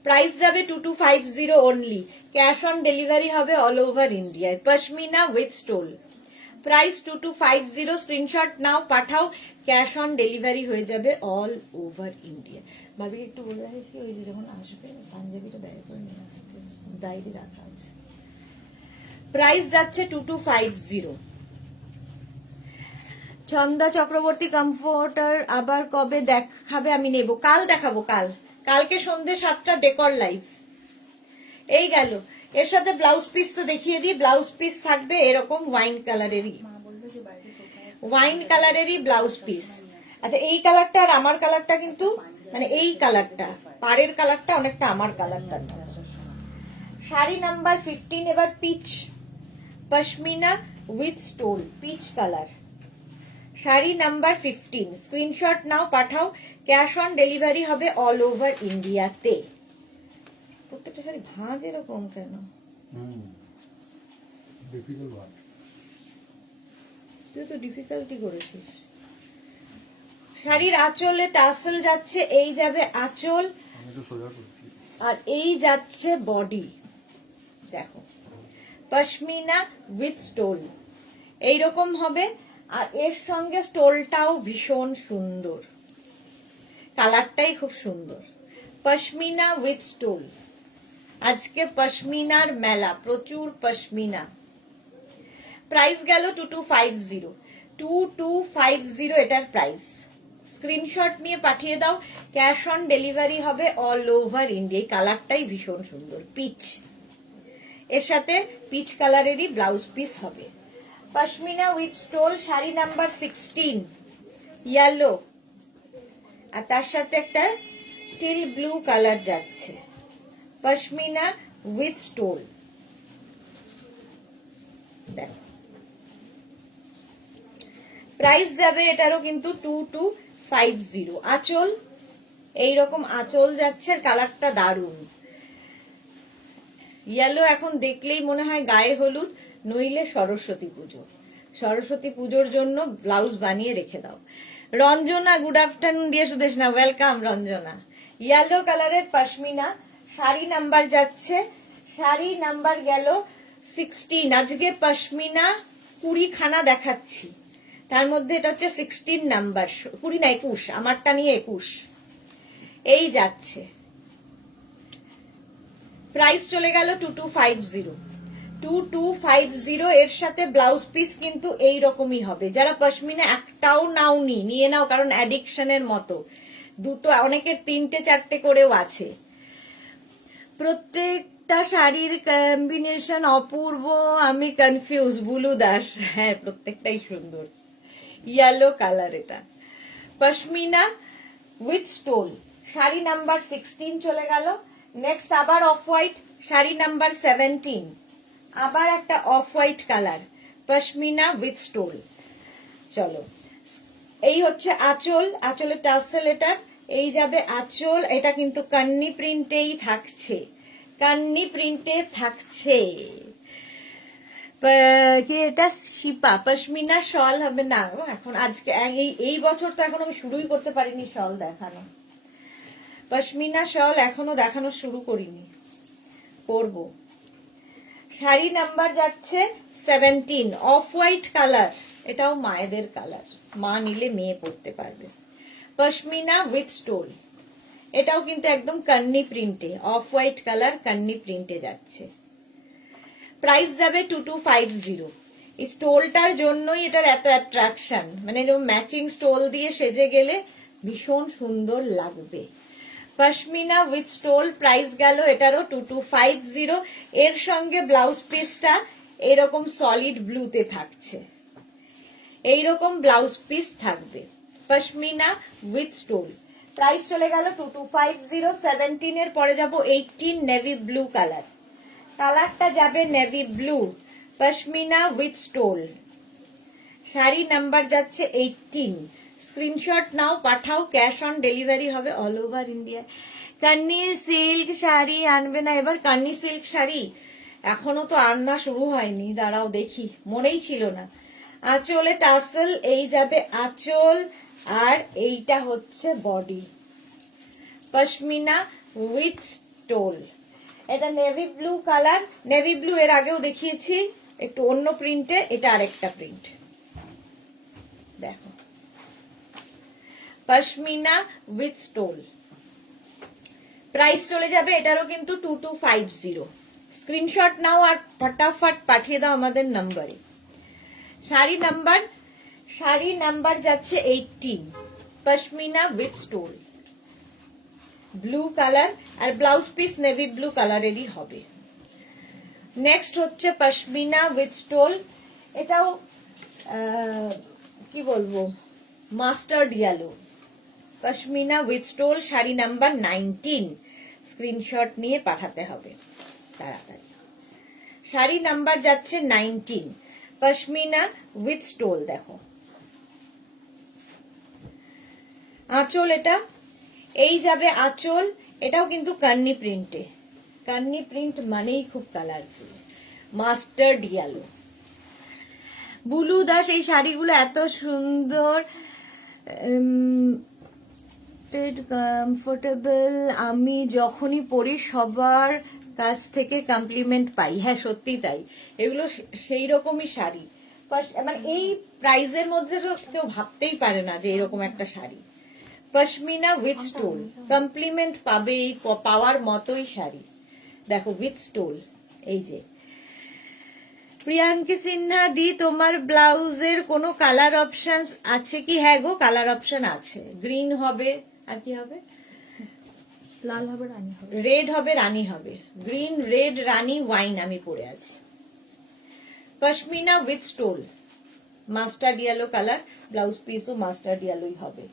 প্রাইস যাবে 2250 অনলি, ক্যাশ অন ডেলিভারি হবে অল ওভার ইন্ডিয়ায়। Pashmina with stole, price 2250। Screenshot নাও, পাঠাও, ক্যাশ অন ডেলিভারি হয়ে যাবে অল ওভার ইন্ডিয়া। ভাবিকে একটু বলে রাখছি, ওই যে যখন আসবে পাঞ্জাবিটা ব্যাগ করে নিয়ে আসতে, ডায়েরি রাখা আছে। প্রাইস যাচ্ছে 2250। ছন্দা চক্রবর্তী, কমফোর্টার আবার কবে দেখাবে? আমি নেব, কাল দেখাবো, কালকে সন্ধ্যে 7টা ডেকর লাইভ। এই গেল, এর সাথে ব্লাউজ পিস তো দেখিয়ে দিই। ব্লাউজ পিস থাকবে এরকম ওয়াইন কালারেরই ব্লাউজ পিস। আচ্ছা, এই কালারটা আর আমার কালারটা কিন্তু, মানে এই কালারটা, পাড়ের কালারটা অনেকটা আমার কালারটার মতো। শাড়ি নাম্বার 15, এবার peach, pashmina with stole, peach colour, sari number 15। Screenshot নাও, পাঠাও, ক্যাশ অন ডেলিভারি হবে অল ওভার ইন্ডিয়াতে। প্রত্যেকটা শাড়ি ভাঁজ এরকম কেন? তুই তো ডিফিকাল্টি করেছিস। শাড়ির আঁচলে টাসেল যাচ্ছে, এই যাবে আঁচল, আর এই যাচ্ছে বডি। দেখো পশমিনা উইথ স্টোল এইরকম হবে, আর এর সঙ্গে স্টোলটাও ভীষণ সুন্দর, কালারটাই খুব সুন্দর। পশমিনা উইথ স্টোল, আজকে পশমিনার মেলা, প্রচুর পশমিনা। প্রাইস গেল 2250, 2250 এটার প্রাইস। স্ক্রিনশট নিয়ে পাঠিয়ে দাও, ক্যাশ অন ডেলিভারি হবে অল ওভার ইন্ডিয়া। কালারটাই ভীষণ সুন্দর, পিচ, এর সাথে পিচ কালারেরই ব্লাউজ পিস হবে। Pashmina with stole, sari number 16, yellow, আর তার সাথে একটা টিল ব্লু কালার যাচ্ছে। পশমিনা উইথ স্টোল, দেখো প্রাইস যাবে এটারও কিন্তু 2250। আঁচল এইরকম আঁচল যাচ্ছে, কালারটা দারুন। ইয়েলো এখন দেখলেই মনে হয় গায়ে হলুদ, নইলে সরস্বতী পুজো। সরস্বতী পুজোর জন্য ব্লাউজ বানিয়ে রেখে দাও। Ranjana good afternoon dear Sudeshna, welcome Ranjana. Yellow কালারের পশমিনা শাড়ি নাম্বার যাচ্ছে, শাড়ি নাম্বার গেল 16। আজকে পশমিনা 20 খানা দেখাচ্ছি, তার মধ্যে এটা হচ্ছে 16 নাম্বার, 20 না 21, আমারটা নিয়ে 21। এই যাচ্ছে, প্রাইস চলে গেল 2250। 2250 এর সাথে ব্লাউজ পিস কিন্তু এই রকমই হবে। যারা পশমিনা একটাও নাওনি নিয়ে নাও, কারণ অ্যাডিকশনের মতো। দুটো, অনেকের 3টে 4টে করেও আছে। প্রত্যেকটা শাড়ির কম্বিনেশন অপূর্ব, আমি কনফিউজ। বুলু দাস, হ্যাঁ প্রত্যেকটাই সুন্দর। ইয়েলো কালার এটা pashmina with stole, sari number 16 চলে গেল। নেক্সট আবার অফ হোয়াইট, শাড়ি নাম্বার 17। আবার একটা of white colour, pashmina with stole. চলো, এই হচ্ছে আঁচল, আঁচলের টাসেল এটা। এই যাবে আঁচল, এটা কিন্তু কান্নি প্রিন্টেই থাকছে, কান্নি প্রিন্টে থাকছে। কি এটা শিপা পশমিনা শল হবে না এখন, আজকে এই বছর তো এখন আমি শুরুই করতে পারিনি শল দেখানো। পশমিনা শল এখনো দেখানো শুরু করিনি, করব। শাড়ি নাম্বার যাচ্ছে 17, অফ হোয়াইট কালার, এটাও মায়েদের কালার, মা নিলে মেয়ে পরতে পারবে। পশমিনা উইথ স্টোল, এটাও কিন্তু একদম Kanni প্রিন্টে, of white colour Kanni প্রিন্টে যাচ্ছে। প্রাইস যাবে 2250। এই স্টোলটার জন্যই এটার এত অ্যাট্রাকশন, মানে এরকম ম্যাচিং স্টোল দিয়ে সেজে গেলে ভীষণ সুন্দর লাগবে। পশমিনা উইথ স্টোল, প্রাইস গেল এটারও 2250। এর সঙ্গে ব্লাউজ পিসটা এরকম সলিড ব্লুতে থাকছে, এইরকম ব্লাউজ পিস থাকবে। পশমিনা উইথ স্টোল, প্রাইস চলে গেল 2250। 17 এর পরে যাব 18, নেভি ব্লু কালার, কালারটা যাবে navy blue, pashmina with stole, sari number যাচ্ছে 18। স্ক্রিনশট নাও, পাঠাও, ক্যাশ অন ডেলিভারি হবে all over India. Kanni silk sari আনবে না এবার? কান্নি সিল্ক শাড়ি এখনো তো আনা শুরু হয়নি, দাঁড়াও দেখি, মনেই ছিল না। আঁচলে টাসেল, এই যাবে আঁচল, আর এইটা হচ্ছে বডি, পশমিনা উইথ স্টোল। এটা navy blue colour, navy blue এর আগেও দেখিয়েছি একটু অন্য প্রিন্টে, এটা আরেকটা প্রিন্ট দেখো, পশমিনা উইথ স্টোল। প্রাইস চলে যাবে এটারও কিন্তু 2250। স্ক্রিনশট নাও আর ফটাফট পাঠিয়ে দাও আমাদের নাম্বারে। শাড়ি নাম্বার যাচ্ছে 18, pashmina with stole, blue colour, আর ব্লাউজ পিস নেভি ব্লু কালারেরই হবে। নেক্সট হচ্ছে পশমিনা উইথ স্টোল, এটাও কি বলবো, mustard yellow, pashmina with stole, sari number 19। Screenshot নিয়ে পাঠাতে হবে তাড়াতাড়ি। শাড়ি নাম্বার যাচ্ছে 19, পশমিনা উইথ স্টোল। দেখো আঁচল, এটা এই যাবে আঁচল, এটাও কিন্তু কান্নি প্রিন্টে, কান্নি প্রিন্ট মানেই খুব colourful, mustard yellow. Bulu Das, এই শাড়িগুলো এত সুন্দর, কমফোর্টেবল, আমি যখনই পরি সবার কাছ থেকে কমপ্লিমেন্ট পাই। হ্যাঁ সত্যি তাই, এগুলো সেই রকমই শাড়ি, মানে এই প্রাইজের মধ্যে তো কেউ ভাবতেই পারে না যে এরকম একটা sari. Pashmina with stole, compliment পাবে এই পাওয়ার মতোই শাড়ি। দেখো উইথ স্টোল, এই যে। প্রিয়াঙ্কি সিনহা দি, তোমার ব্লাউজের কোনো কালার অপশন আছে কি? হ্যাঁ গো, কালার অপশন আছে, গ্রিন হবে, আর কি হবে, লাল হবে, রানী হবে, রেড হবে, রানী হবে, গ্রিন রেড রানী ওয়াইন আমি পরে আছি। Pashmina with stole, mustard yellow colour, blouse পিসও মাস্টার্ড ইয়েলোই হবে।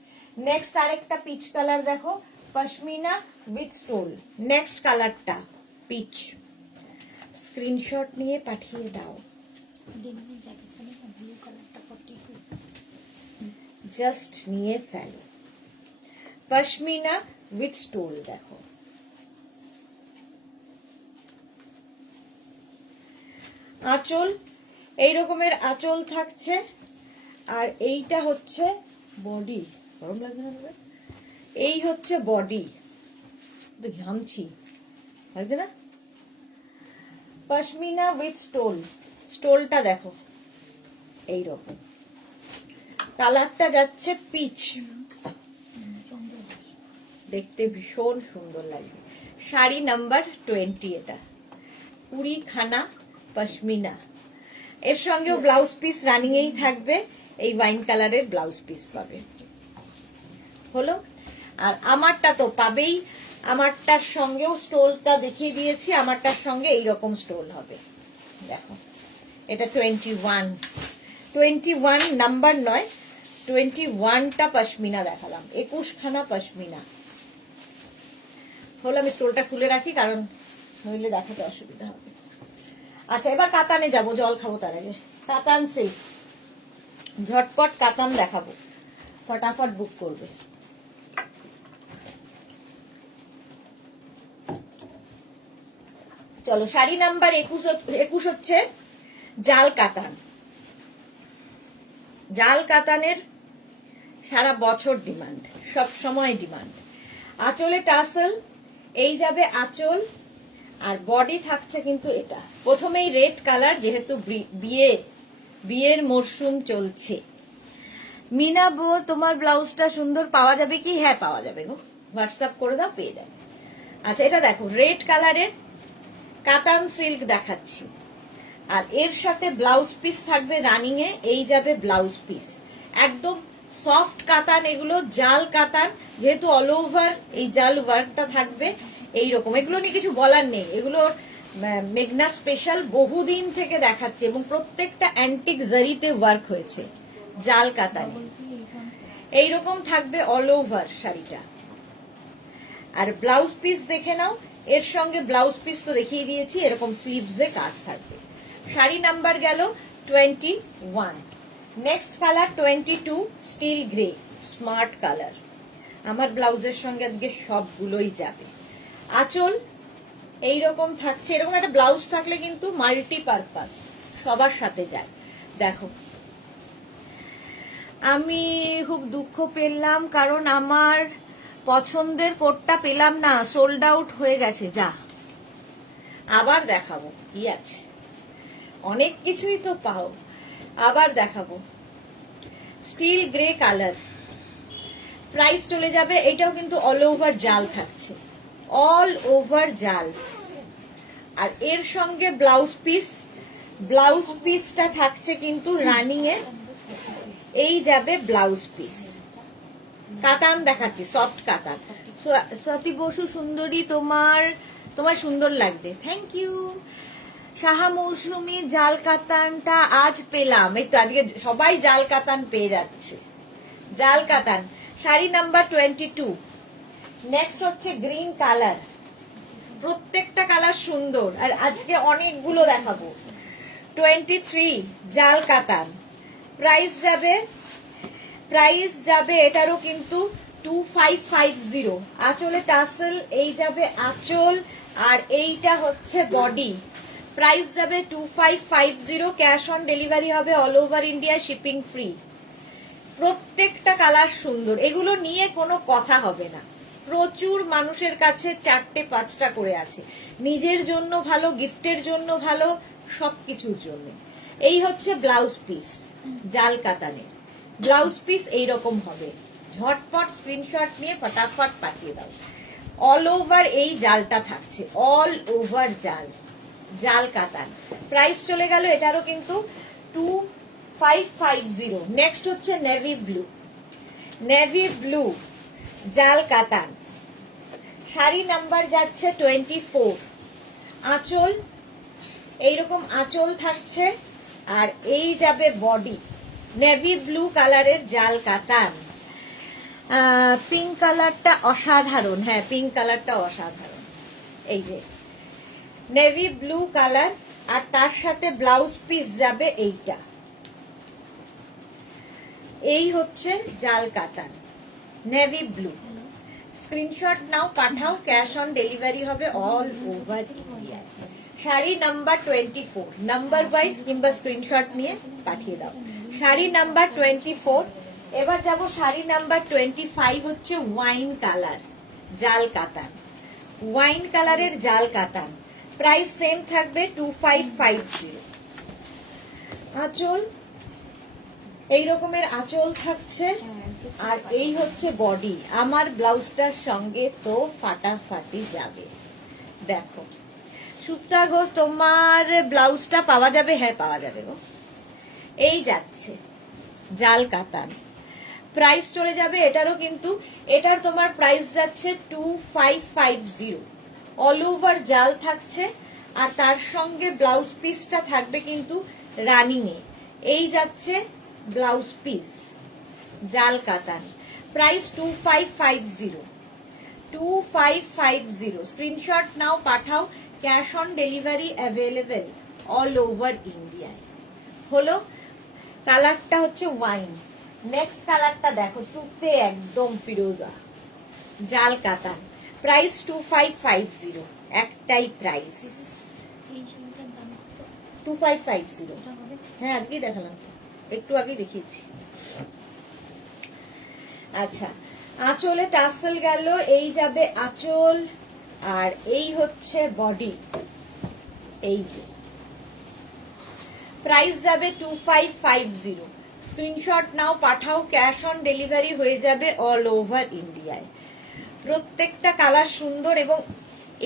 নেক্সট আরেকটা পিচ কালার দেখো, পশমিনা উইথ স্টোল, নেক্সট কালারটা পিচ। স্ক্রিনশট নিয়ে পাঠিয়ে দাও। জাস্ট নিয়ে ফেলো। পশমিনা উইথ স্টোল, দেখো আঁচল, এই রকমের আঁচল থাকছে। আর এইটা হচ্ছে বডি, গরম লাগছে না? এই হচ্ছে বডি, ঘামছি লাগছে না? পশমিনা উইথ স্টোল, স্টোলটা দেখো এইরকম, কালারটা যাচ্ছে পিচ, দেখতে ভীষণ সুন্দর লাগবে। শাড়ি নাম্বার 20, এটা 20 খানা পশমিনা। এর সঙ্গেও ব্লাউজ পিস রানিং এই থাকবে, এই ওয়াইন কালারের ব্লাউজ পিস পাবে। হলো, আর আমারটা তো পাবেই, আমারটার সঙ্গেও স্টোলটা দেখিয়ে দিয়েছি, আমারটার সঙ্গে এইরকম স্টোল হবে। দেখো এটা 21 নাম্বার নয়, 21টা পশমিনা দেখালাম, 21 খানা পশমিনা। হলো, আমি স্টোলটা খুলে রাখি কারণ নইলে দেখাতে অসুবিধা হবে। আচ্ছা, এবার কাতানে যাব, জল খাবো তার আগে। কাতান সিল্ক, ঝটপট কাতান দেখাবো, ফটাফট বুক করবে। চলো, শাড়ি নাম্বার 21 হচ্ছে জাল কাতান। জাল কাতানের সারা বছর ডিমান্ড, সব সময় ডিমান্ড। আঁচলে টাসেল, এই যাবে আঁচল, আর বডি থাকছে কিন্তু এটা প্রথমেই রেড কালার, যেহেতু বিয়ের মরশুম চলছে। মিনা বো, তোমার ব্লাউজটা সুন্দর, পাওয়া যাবে কি? হ্যাঁ পাওয়া যাবে গো, হোয়াটসঅ্যাপ করে দাও, পেয়ে যাবে। আচ্ছা, এটা দেখো রেড কালারের কাতান সিল্ক দেখাচ্ছি, আর এর সাথে ব্লাউজ পিস থাকবে রানিং এ, এই যাবে ব্লাউজ পিস, একদম সফট কাতান, এগুলো জাল কাতান, যেহেতু অল ওভার এই জাল ওয়ার্কটা থাকবে এইরকম। এগুলো নিয়ে কিছু বলার নেই, এগুলোর মেঘনা স্পেশাল বহুদিন থেকে দেখাচ্ছে, এবং প্রত্যেকটা অ্যান্টিক জারিতে ওয়ার্ক হয়েছে জাল কাতানে। এইরকম থাকবে অল ওভার শাড়িটা। আর ব্লাউজ পিস দেখে নাও, এর সঙ্গে ব্লাউজ পিস তো দেখিয়ে দিয়েছি, এরকম স্লিভসে কাজ থাকবে। শাড়ি নাম্বার গেল 21। Next colour 22, still grey, smart colour. আমার ব্লাউজের সঙ্গে আজকে সবগুলোই যাবে। আঁচল এইরকম থাকছে, এরকম একটা ব্লাউজ থাকলে কিন্তু মাল্টিপারপাস, সবার সাথে যায়। দেখো, আমি খুব দুঃখ পেলাম কারণ আমার পছন্দের কোটটা পেলাম না, সোল্ড আউট হয়ে গেছে। যা, আবার দেখাবো, কি আছে, অনেক কিছুই তো পাও, আবার দেখাবো। স্টিল গ্রে কালার, প্রাইস চলে যাবে। এটাও কিন্তু অল ওভার জাল থাকছে, অল ওভার জাল। আর এর সঙ্গে ব্লাউজ পিসটা থাকছে কিন্তু রানিং এ, এই যাবে ব্লাউজ পিস। কাতান দেখাচ্ছি, সফট কাতান। স্বাতি বসু সুন্দরী, তোমার সুন্দর লাগছে, থ্যাংক ইউ। সাহা মৌসুমী, জাল কাতানটা আজ পেলাম, এই তো আজকে সবাই জাল কাতান পেয়ে যাচ্ছে। জাল কাতান, শাড়ি নাম্বার 22। নেক্সট হচ্ছে গ্রিন কালার, প্রত্যেকটা কালার সুন্দর, আর আজকে অনেকগুলো দেখাবো। 23, জাল কাতান। প্রাইস যাবে এটারও কিন্তু 2550। আঁচলে টাসেল, এই যাবে আঁচল, আর এইটা হচ্ছে বডি। প্রাইস যাবে 2550, ক্যাশ অন ডেলিভারি হবে all over India, shipping free. প্রত্যেকটা কালার সুন্দর, এগুলো নিয়ে কোনো কথা হবে না। প্রচুর মানুষের কাছে 4-5টা করে আছে, নিজের জন্য ভালো, গিফটের জন্য ভালো, সবকিছুর জন্য। এই হচ্ছে ব্লাউজ পিস, জাল কাতানের ব্লাউজ পিস এইরকম হবে। ঝটপট স্ক্রিনশট নিয়ে ফটাফট পাঠিয়ে দাও। অল ওভার এই জালটা থাকছে, অল ওভার জাল কাতান। প্রাইস চলে গেল এটারও কিন্তু 2550। নেক্সট হচ্ছে নেভি ব্লু জাল কাতান। শাড়ি নাম্বার যাচ্ছে 24। আঁচল এইরকম আঁচল থাকছে, আর এই যাবে বডি। নেভি ব্লু কালারের জাল কাতান। পিঙ্ক কালারটা অসাধারণ, হ্যাঁ পিঙ্ক কালারটা অসাধারণ। এই যে নেভি ব্লু কালার, আর তার সাথে ব্লাউজ পিস যাবে এইটা। এই হচ্ছে জাল কাতান, নেভি ব্লু। স্ক্রিনশট নাও, পাঠাও, ক্যাশ অন ডেলিভারি হবে all over India. Sari number 24, number wise কিংবা স্ক্রিনশট নিয়ে পাঠিয়ে দাও। শাড়ি নাম্বার 24। এবার যাব শাড়ি নাম্বার 25, হচ্ছে ওয়াইন কালার জাল কাতান, ওয়াইন কালারের জাল কাতান। প্রাইস সেম থাকবে 2550। আঁচল এই রকমের আঁচল থাকছে, আর এই হচ্ছে বডি। আমার ব্লাউজটার সঙ্গে তো ফাটাফাটি যাবে। দেখো সুপ্তা ঘোষ, তোমার ব্লাউজটা পাওয়া যাবে? হ্যাঁ পাওয়া যাবে গো। এই যাচ্ছে জাল কাতান, প্রাইস চলে যাবে এটারও, কিন্তু এটার তোমার প্রাইস যাচ্ছে 2550। অল ওভার জাল থাকছে, আর তার সঙ্গে ব্লাউজ পিসটা থাকবে কিন্তু রানিং এ। এই যাচ্ছে ব্লাউজ পিস জাল কাতান, প্রাইস 2550, 2550। স্ক্রিনশট নাও, পাঠাও, cash on delivery available all over ইন্ডিয়ায়। হলো কালারটা হচ্ছে ওয়াইন। নেক্সট কালারটা দেখো, টুতে একদম ফিরোজা জাল কাতান, প্রাইস 2550। একটাই প্রাইস 2550। হ্যাঁ আজকেই দেখালাম, একটু আগেই দেখিয়েছি। আচ্ছা, আঁচলে টাসেল গেল, এই যাবে আঁচল, আর এই হচ্ছে বডি। এই যে প্রাইস যাবে 2550। স্ক্রিনশট নাও, পাঠাও, ক্যাশ অন ডেলিভারি হয়ে যাবে অল ওভার ইন্ডিয়ায়। প্রত্যেকটা কালার সুন্দর, এবং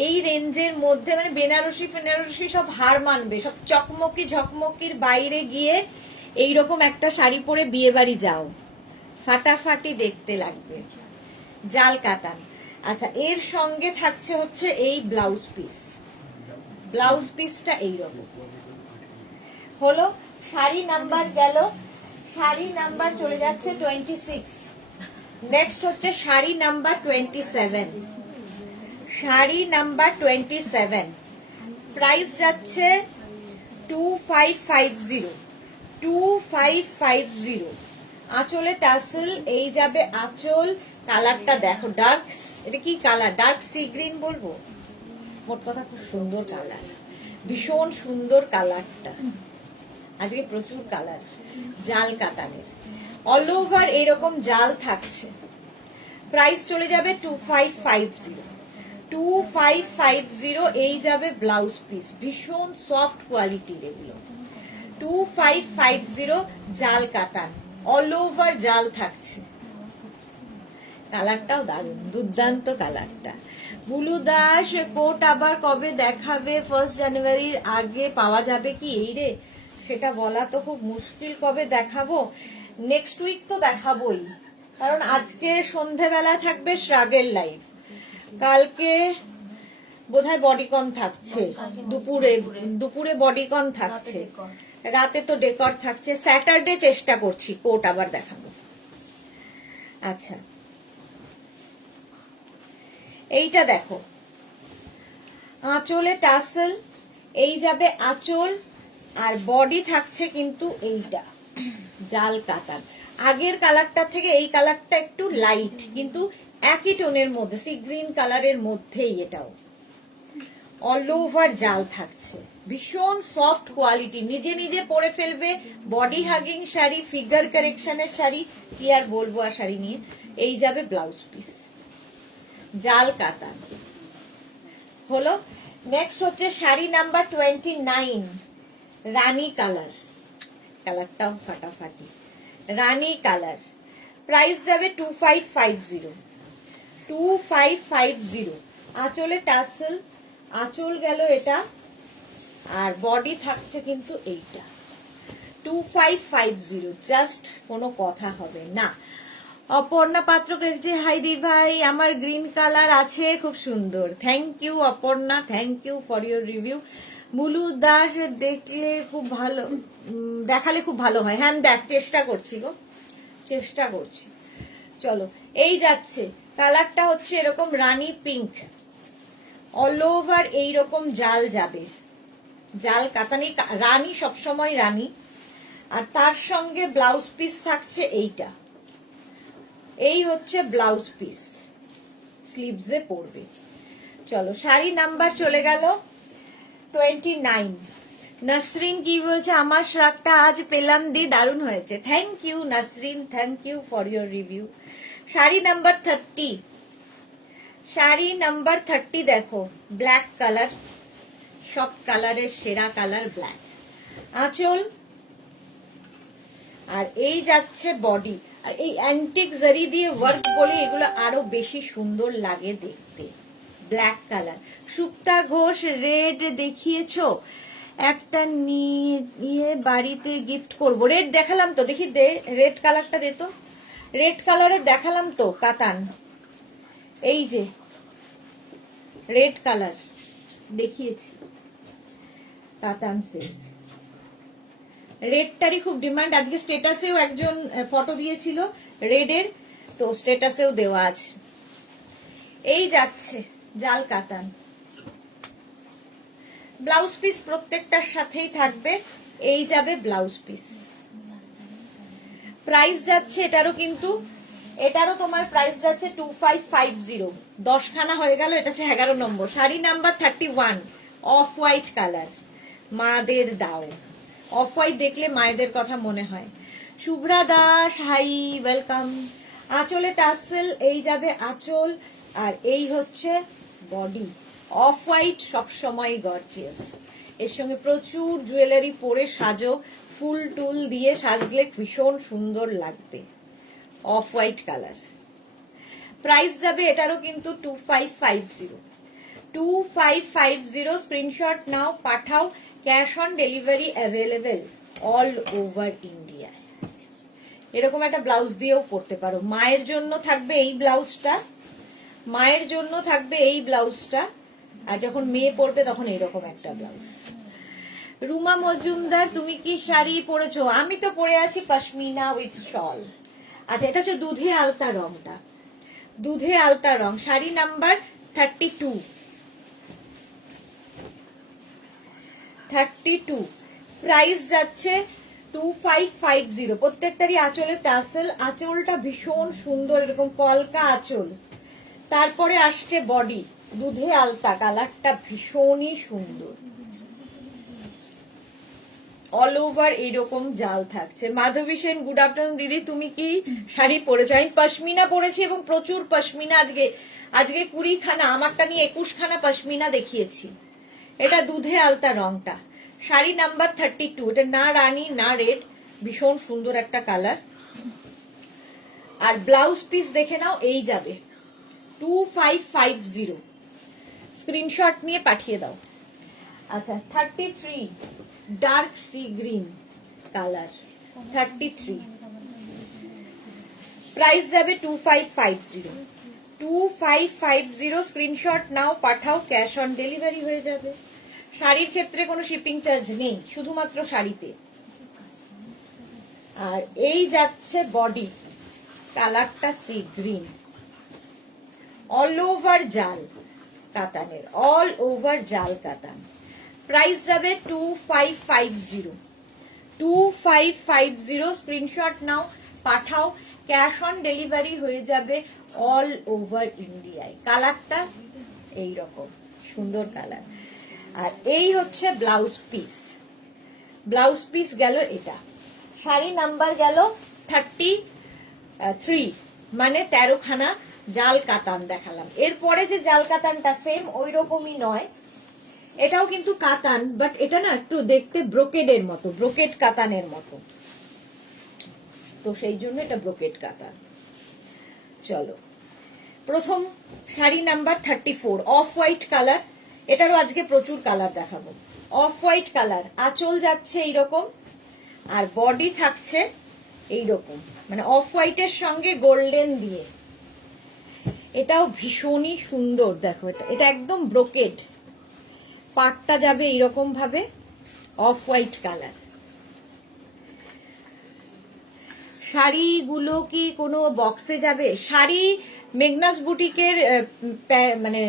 এই রেঞ্জের মধ্যে মানে বেনারসি ফেনারসি সব হার মানবে, সব চকমকি ঝকমকির বাইরে গিয়ে এইরকম একটা শাড়ি পরে বিয়ে বাড়ি যাও, ফাটাফাটি দেখতে লাগবে জাল কাতান। আচ্ছা, এর সঙ্গে থাকছে হচ্ছে এই ব্লাউজ পিস, ব্লাউজ পিসটা এইরকম। হলো শাড়ি নাম্বার গেল, শাড়ি নাম্বার চলে যাচ্ছে 26। নেক্সট হচ্ছে sari number 27, sari number 27। Price যাচ্ছে 2550, 2550। আঁচলে টাসেল, এই যাবে আঁচল। কালারটা দেখো, ডার্ক, এটা কি কালার? ডার্ক সি গ্রিন বলবো, মোট কথা খুব সুন্দর কালার, ভীষণ সুন্দর কালারটা। আজকে প্রচুর কালার জাল কাতানের, অল ওভার এরকম জাল থাকছে। প্রাইস চলে যাবে 2550, 2550। এই যাবে ব্লাউজ পিস, ভীষণ সফট কোয়ালিটির এগুলো, 2550 জাল কাতান, অল ওভার জাল থাকছে। কালারটাও দারুণ, দুর্দান্ত কালারটা। বুলু দাস, কোট আবার কবে দেখাবে? 1 জানুয়ারির আগে পাওয়া যাবে কি? এই রে, সেটা বলা তো খুব মুশকিল কবে দেখাবো। নেক্সট উইক তো দেখাবোই, কারণ আজকে সন্ধেবেলা থাকবে শ্রাগের লাইভ, কালকে বোধহয় বডিকন থাকছে, দুপুরে বডিকন থাকছে, রাতে তো ডেকর থাকছে। স্যাটারডে চেষ্টা করছি কোট আবার দেখাবো। আচ্ছা, এইটা দেখো, আঁচলে টাসেল, এই যাবে আঁচল, আর বডি থাকছে কিন্তু এইটা জাল কাতান। আগের কালারটা থেকে এই কালারটা একটু লাইট, কিন্তু একই টোনের মধ্যে, সি গ্রিন কালারের মধ্যেই এটাও অল ওভার জাল থাকছে, ভীষণ সফট কোয়ালিটি, নিজে নিজে পরে ফেলবে। বডি হাগিং শাড়ি, ফিগার কারেকশনের শাড়ি, কি আর বলবো আর শাড়ি নিয়ে। এই যাবে ব্লাউজ পিস জাল কাতান। হলো নেক্সট হচ্ছে শাড়ি নাম্বার 29, রানী কালার, কালারটাও ফাটাফাটি রানী কালার। প্রাইস যাবে 2550, 2550। আঁচলে টাসেল, আঁচল গেল এটা, আর বডি থাকছে কিন্তু এইটা 2550। জাস্ট কোনো কথা হবে না। অপর্ণা পাত্র কেছে, হাই দি ভাই, আমার গ্রিন কালার আছে, খুব সুন্দর। Thank you Aparna, thank you for your review. Mulu Das, দেখলে খুব ভালো, দেখালে খুব ভালো হয়। হ্যাঁ দেখ, চেষ্টা করছি গো, চেষ্টা করছি। চলো, এই যাচ্ছে, কালারটা হচ্ছে এরকম রানী পিঙ্ক, অল ওভার এইরকম জাল যাবে, জাল কাতানি, রানী সবসময় রানী। আর তার সঙ্গে ব্লাউজ পিস থাকছে এইটা, এই হচ্ছে ব্লাউজ পিস, স্লিভসে পড়বে। চলো শাড়ি নাম্বার চলে গেল 29। নাসরিন কি বলছে, আমার শ্রাগটা আজ পেলাম দি, দারুণ হয়েছে। Thank you Nasrin, thank you for your review. Sari number 30, sari number 30 দেখো, ব্ল্যাক কালার, সব কালারের সেরা কালার ব্ল্যাক। আঁচল আর এই যাচ্ছে বডি। আর এই অ্যান্টিক জারি দিয়ে ওয়ার্ক বলে এগুলো আরো বেশি সুন্দর লাগে দেখতে। ব্ল্যাক কালার, সুক্তা ঘোষ রেড দেখিয়েছো, একটা নিয়ে বাড়িতে গিফট করব। রেড দেখালাম তো, দেখি দে রেড কালারটা দে তো, রেড কালারের দেখালাম তো কাতান, এই যে রেড কালার দেখিয়েছি কাতান সিল্ক। রেডটারই খুব ডিমান্ড, আজকে স্টেটাসেও একজন ফটো দিয়েছিল রেডের, তো স্টেটাসেও দেওয়া আছে। এই যাচ্ছে জাল কাতান, ব্লাউজ পিস প্রত্যেকটার সাথেই থাকবে, এই যাবে ব্লাউজ পিস। প্রাইস যাচ্ছে এটারও, কিন্তু এটারও তোমার প্রাইস যাচ্ছে 2550, 10 খানা হয়ে গেল, এটা হচ্ছে 11 নম্বর। Sari number 31, off white colour, মাদের দাও। অফ হোয়াইট দেখলে মায়েদের কথা মনে হয়। Shubhra Das hi, welcome. আঁচলে টাসেল, এই যাবে আঁচল, আর এই হচ্ছে বডি। অফ হোয়াইট সবসময় গর্জিয়াস, এর সঙ্গে প্রচুর জুয়েলারি পরে সাজো, ফুল টুল দিয়ে সাজলে ভীষণ সুন্দর লাগবে। অফ হোয়াইট কালার, প্রাইস যাবে এটারও কিন্তু 2550, 2550। স্ক্রিনশট নাও, পাঠাও, cash on delivery available all over India. এরকম একটা ব্লাউজ দিয়েও পরতে পারো। মায়ের জন্য থাকবে এই ব্লাউজটা, মায়ের জন্য থাকবে এই ব্লাউজটা, আর যখন মেয়ে পরবে তখন এরকম একটা ব্লাউজ। রুমা মজুমদার, তুমি কি শাড়ি পরেছো? আমি তো পরে আছি পশমিনা উইথ শল। আচ্ছা, এটা হচ্ছে দুধে আলতা রংটা, দুধে আলতা রং। শাড়ি নাম্বার 32, 32, প্রাইস যাচ্ছে 2550। প্রত্যেকটারই আঁচলের টাসেল, আঁচলটা ভীষণ সুন্দর, এরকম কলকা আঁচল। তারপরে আসছে বডি, দুধে আলতা, কালারটা ভীষণই সুন্দর, অল ওভার এইরকম জাল থাকছে। মাধবী সেন, গুড আফটারনুন দিদি, তুমি কি শাড়ি পরেছো? আমি পশমিনা পরেছি এবং প্রচুর পশমিনা, আজকে 20 খানা, আমারটা নিয়ে 21 খানা পশমিনা দেখিয়েছি। এটা দুধে আলতা রংটা, শাড়ি নাম্বার 32। এটা না রানী না রেড, ভীষণ সুন্দর একটা কালার। আর ব্লাউজ পিস দেখে নাও, এই যাবে 2550, স্ক্রিনশট নিয়ে পাঠিয়ে দাও। আচ্ছা 33, dark sea green colour, 33, price যাবে 2550, 2550। স্ক্রিনশট নাও, পাঠাও, ক্যাশ অন ডেলিভারি হয়ে যাবে। শাড়ির ক্ষেত্রে কোনো শিপিং চার্জ নেই, শুধুমাত্র শাড়িতে। আর এই যাচ্ছে বডি, কালারটা সি গ্রিন, অল ওভার জাল কাতানের, অল ওভার জাল কাতান। প্রাইস যাবে 2550, 2550। স্ক্রিনশট নাও, পাঠাও, ক্যাশ অন ডেলিভারি হয়ে যাবে অল ওভার ইন্ডিয়ায়। কালারটা এইরকম সুন্দর কালার। আর এই হচ্ছে ব্লাউজ পিস, ব্লাউজ পিস গেল এটা। শাড়ি নাম্বার গেল 33, মানে 13 খানা জাল কাতান দেখালাম। এরপরে যে জাল কাতানটা সেম ওই রকমই নয়, এটাও কিন্তু কাতান, বাট এটা না একটু দেখতে ব্রোকেডের মতো, ব্রোকেড কাতানের মতো, তো সেই জন্য এটা ব্রোকেড কাতান। চলো, প্রথম sari number 34, of white colour. এটারও আজকে প্রচুর কালার দেখাবো। অফ হোয়াইট কালার, আঁচল যাচ্ছে এইরকম, আর বডি থাকছে এইরকম, মানে অফ হোয়াইটের সঙ্গে গোল্ডেন দিয়ে। এটাও ভীষণই সুন্দর, দেখো এটা একদম ব্রোকেড, পাটটা যাবে এইরকম ভাবে, অফ হোয়াইট কালার। শাড়িগুলো কি কোনো বক্সে যাবে? শাড়ি মেঘনাস বুটিকের মানে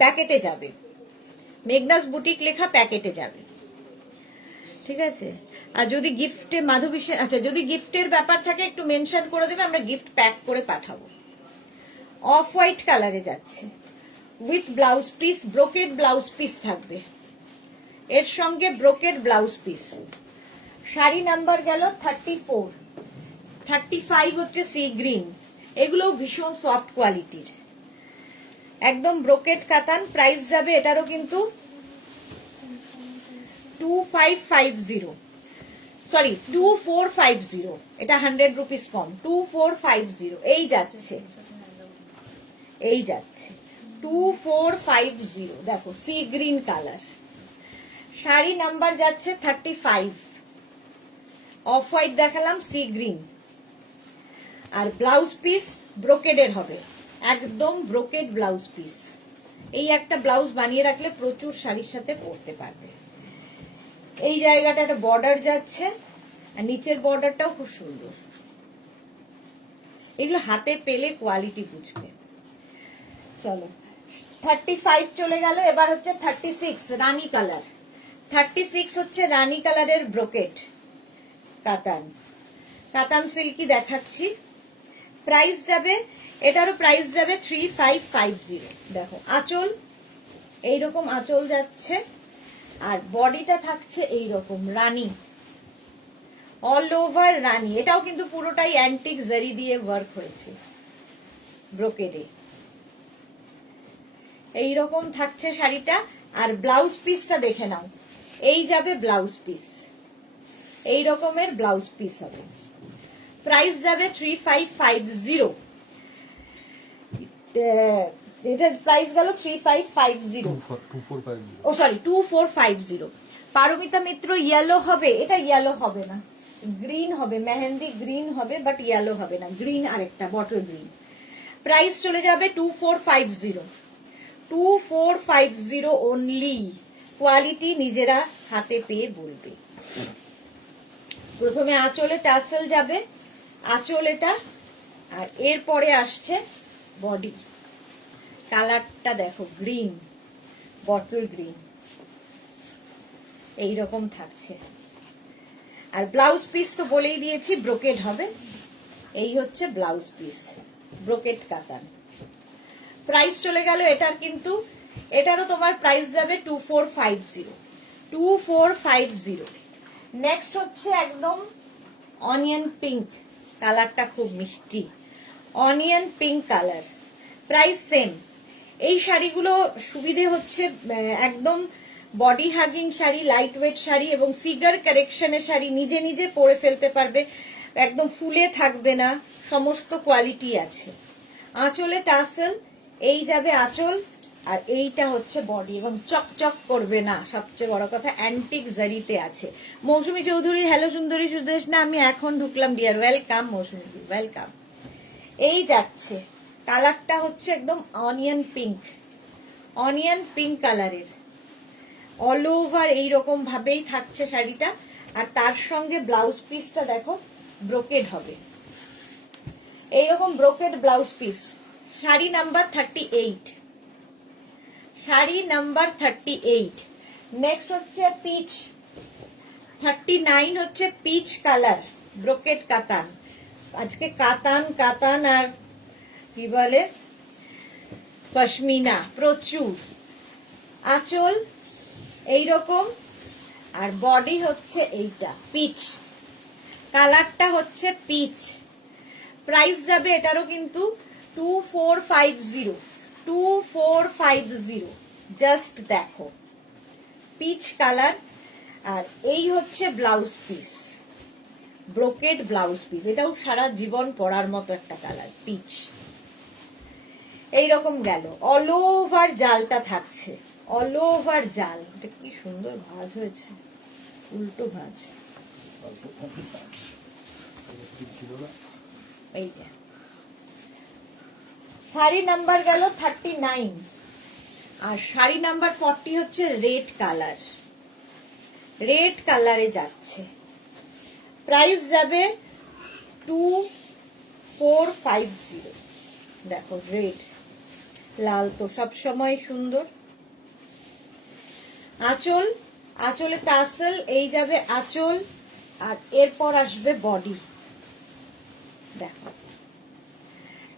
প্যাকেটে যাবে, মেঘনাস বুটিক লেখা প্যাকেটে যাবে। ঠিক আছে। আর যদি গিফটে মাধবী সেন, আচ্ছা যদি গিফটের ব্যাপার থাকে একটু মেনশন করে দেবে, আমরা গিফট প্যাক করে পাঠাবো। অফ হোয়াইট কালারে যাচ্ছে with blouse piece, brocade blouse piece থাকবে এর সঙ্গে, brocade blouse piece. Sari number গেল 34, 35 হচ্ছে সি গ্রিন, এগুলো ভীষণ সফট কোয়ালিটির, একদম ব্রোকেড কাতান। প্রাইস যাবে এটারও কিন্তু 2550, সরি 2450, এটা 100 রুপিস কম, 2450 এই যাচ্ছে, এই যাচ্ছে 2450। দেখো C green colour. Sari number যাচ্ছে 35, অফ হোয়াইট দেখালাম, সি গ্রিন। আর ব্লাউজ পিস ব্রোকেডের হবে, একদম ব্রোকেড ব্লাউজ পিস। এই একটা ব্লাউজ বানিয়ে রাখলে প্রচুর শাড়ির সাথে পরতে পারবে। এই জায়গাটা একটা বর্ডার যাচ্ছে, আর নিচের বর্ডারটাও খুব সুন্দর। এগুলো হাতে পেলে কোয়ালিটি বুঝবে। চলো 35 চলে গেল, এবার হচ্ছে 36 রানী কালার। 36 হচ্ছে রানী কালারের ব্রোকেট কাতান, কাতান সিল্কি দেখাচ্ছি। প্রাইস যাবে এটারও, প্রাইস যাবে 3550। দেখো আঁচল এইরকম আঁচল যাচ্ছে, আর বডিটা থাকছে এইরকম রানী, অল ওভার রানী। এটাও কিন্তু পুরোটাই অ্যান্টিক জারি দিয়ে ওয়ার্ক হয়েছে ব্রোকেডে, এইরকম থাকছে শাড়িটা। আর ব্লাউজ পিসটা দেখে নাও, এই যাবে ব্লাউজ পিস, এই রকমের ব্লাউজ পিস হবে। প্রাইস যাবে 3550, এটার প্রাইস গেল 3550, ও সরি 2450। পারমিতা মিত্র ইয়েলো হবে, এটা ইয়েলো হবে না, গ্রিন হবে, মেহেন্দি গ্রিন হবে, বাট ইয়েলো হবে না, গ্রিন আরেকটা বটল গ্রিন। প্রাইস চলে যাবে 2450, 2450 অনলি। কোয়ালিটি নিজেরা হাতে পেয়ে বলবে। প্রথমে আঁচলে টাসেল যাবে, আঁচল এটা, আর এরপরে আসছে বডি। কালারটা দেখো গ্রিন, বটল গ্রিন, এইরকম থাকছে। আর ব্লাউজ পিস তো বলেই দিয়েছি ব্রোকেড হবে, এই হচ্ছে ব্লাউজ পিস, ব্রোকেড কাতান। প্রাইস চলে গেল এটার, কিন্তু এটারও তোমার প্রাইস যাবে 2450, 2450। নেক্সট হচ্ছে একদম অনিয়ন পিঙ্ক কালারটা, খুব মিষ্টি onion pink colour. Price same. এই শাড়িগুলো সুবিধে হচ্ছে একদম body hugging sari, light weight sari এবং ফিগার কারেকশনের শাড়ি, নিজে নিজে পরে ফেলতে পারবে, একদম ফুলে থাকবে না, সমস্ত কোয়ালিটি আছে। আঁচলে টাসেল, এই যাবে আঁচল, আর এইটা হচ্ছে বডি, এবং চকচক করবে না, সবচেয়ে বড় কথা অ্যান্টিক জারিতে আছে। মৌসুমী চৌধুরী, হ্যালো সুন্দরী সুদেশ, না আমি এখন ঢুকলাম ডিয়ার, ওয়েলকাম মৌসুমী, ওয়েলকাম। এই যাচ্ছে কালারটা হচ্ছে একদম অনিয়ন পিঙ্ক, অনিয়ন পিঙ্ক কালারের, অল ওভার এইরকম ভাবেই থাকছে শাড়িটা। আর তার সঙ্গে ব্লাউজ পিসটা দেখো ব্রোকেড হবে, এইরকম brocade blouse piece. Sari number 38, sari number 38। Next হচ্ছে পিচ, 39 হচ্ছে পিচ কালার, ব্রোকেড কাতান। আজকে কাতান কাতান আর কি বলে পশমিনা প্রচুর। আঁচল এইরকম, আর বডি হচ্ছে এইটা পিচ, কালারটা হচ্ছে পিচ। প্রাইস যাবে এটারও কিন্তু 2450, 2450। জাস্ট দেখো পিচ কালার, আর এই হচ্ছে blouse piece, brocade blouse piece. এটাও সারা জীবন পরার মতো একটা কালার, পিচ। এইরকম গেল, অল ওভার জালটা থাকছে, অল ওভার জাল। এটা কি সুন্দর ভাঁজ হয়েছে, উল্টো ভাঁজ। এই যে শাড়ি নাম্বার গেল 39, আর শাড়ি নাম্বার 40 হচ্ছে রেড কালার, রেড কালারে যাচ্ছে। প্রাইস যাবে 2450। দেখো রেড, লাল তো সব সময় সুন্দর। আঁচল আঁচলে টাসেল, এই যাবে আঁচল, আর এরপর আসবে বডি। দেখো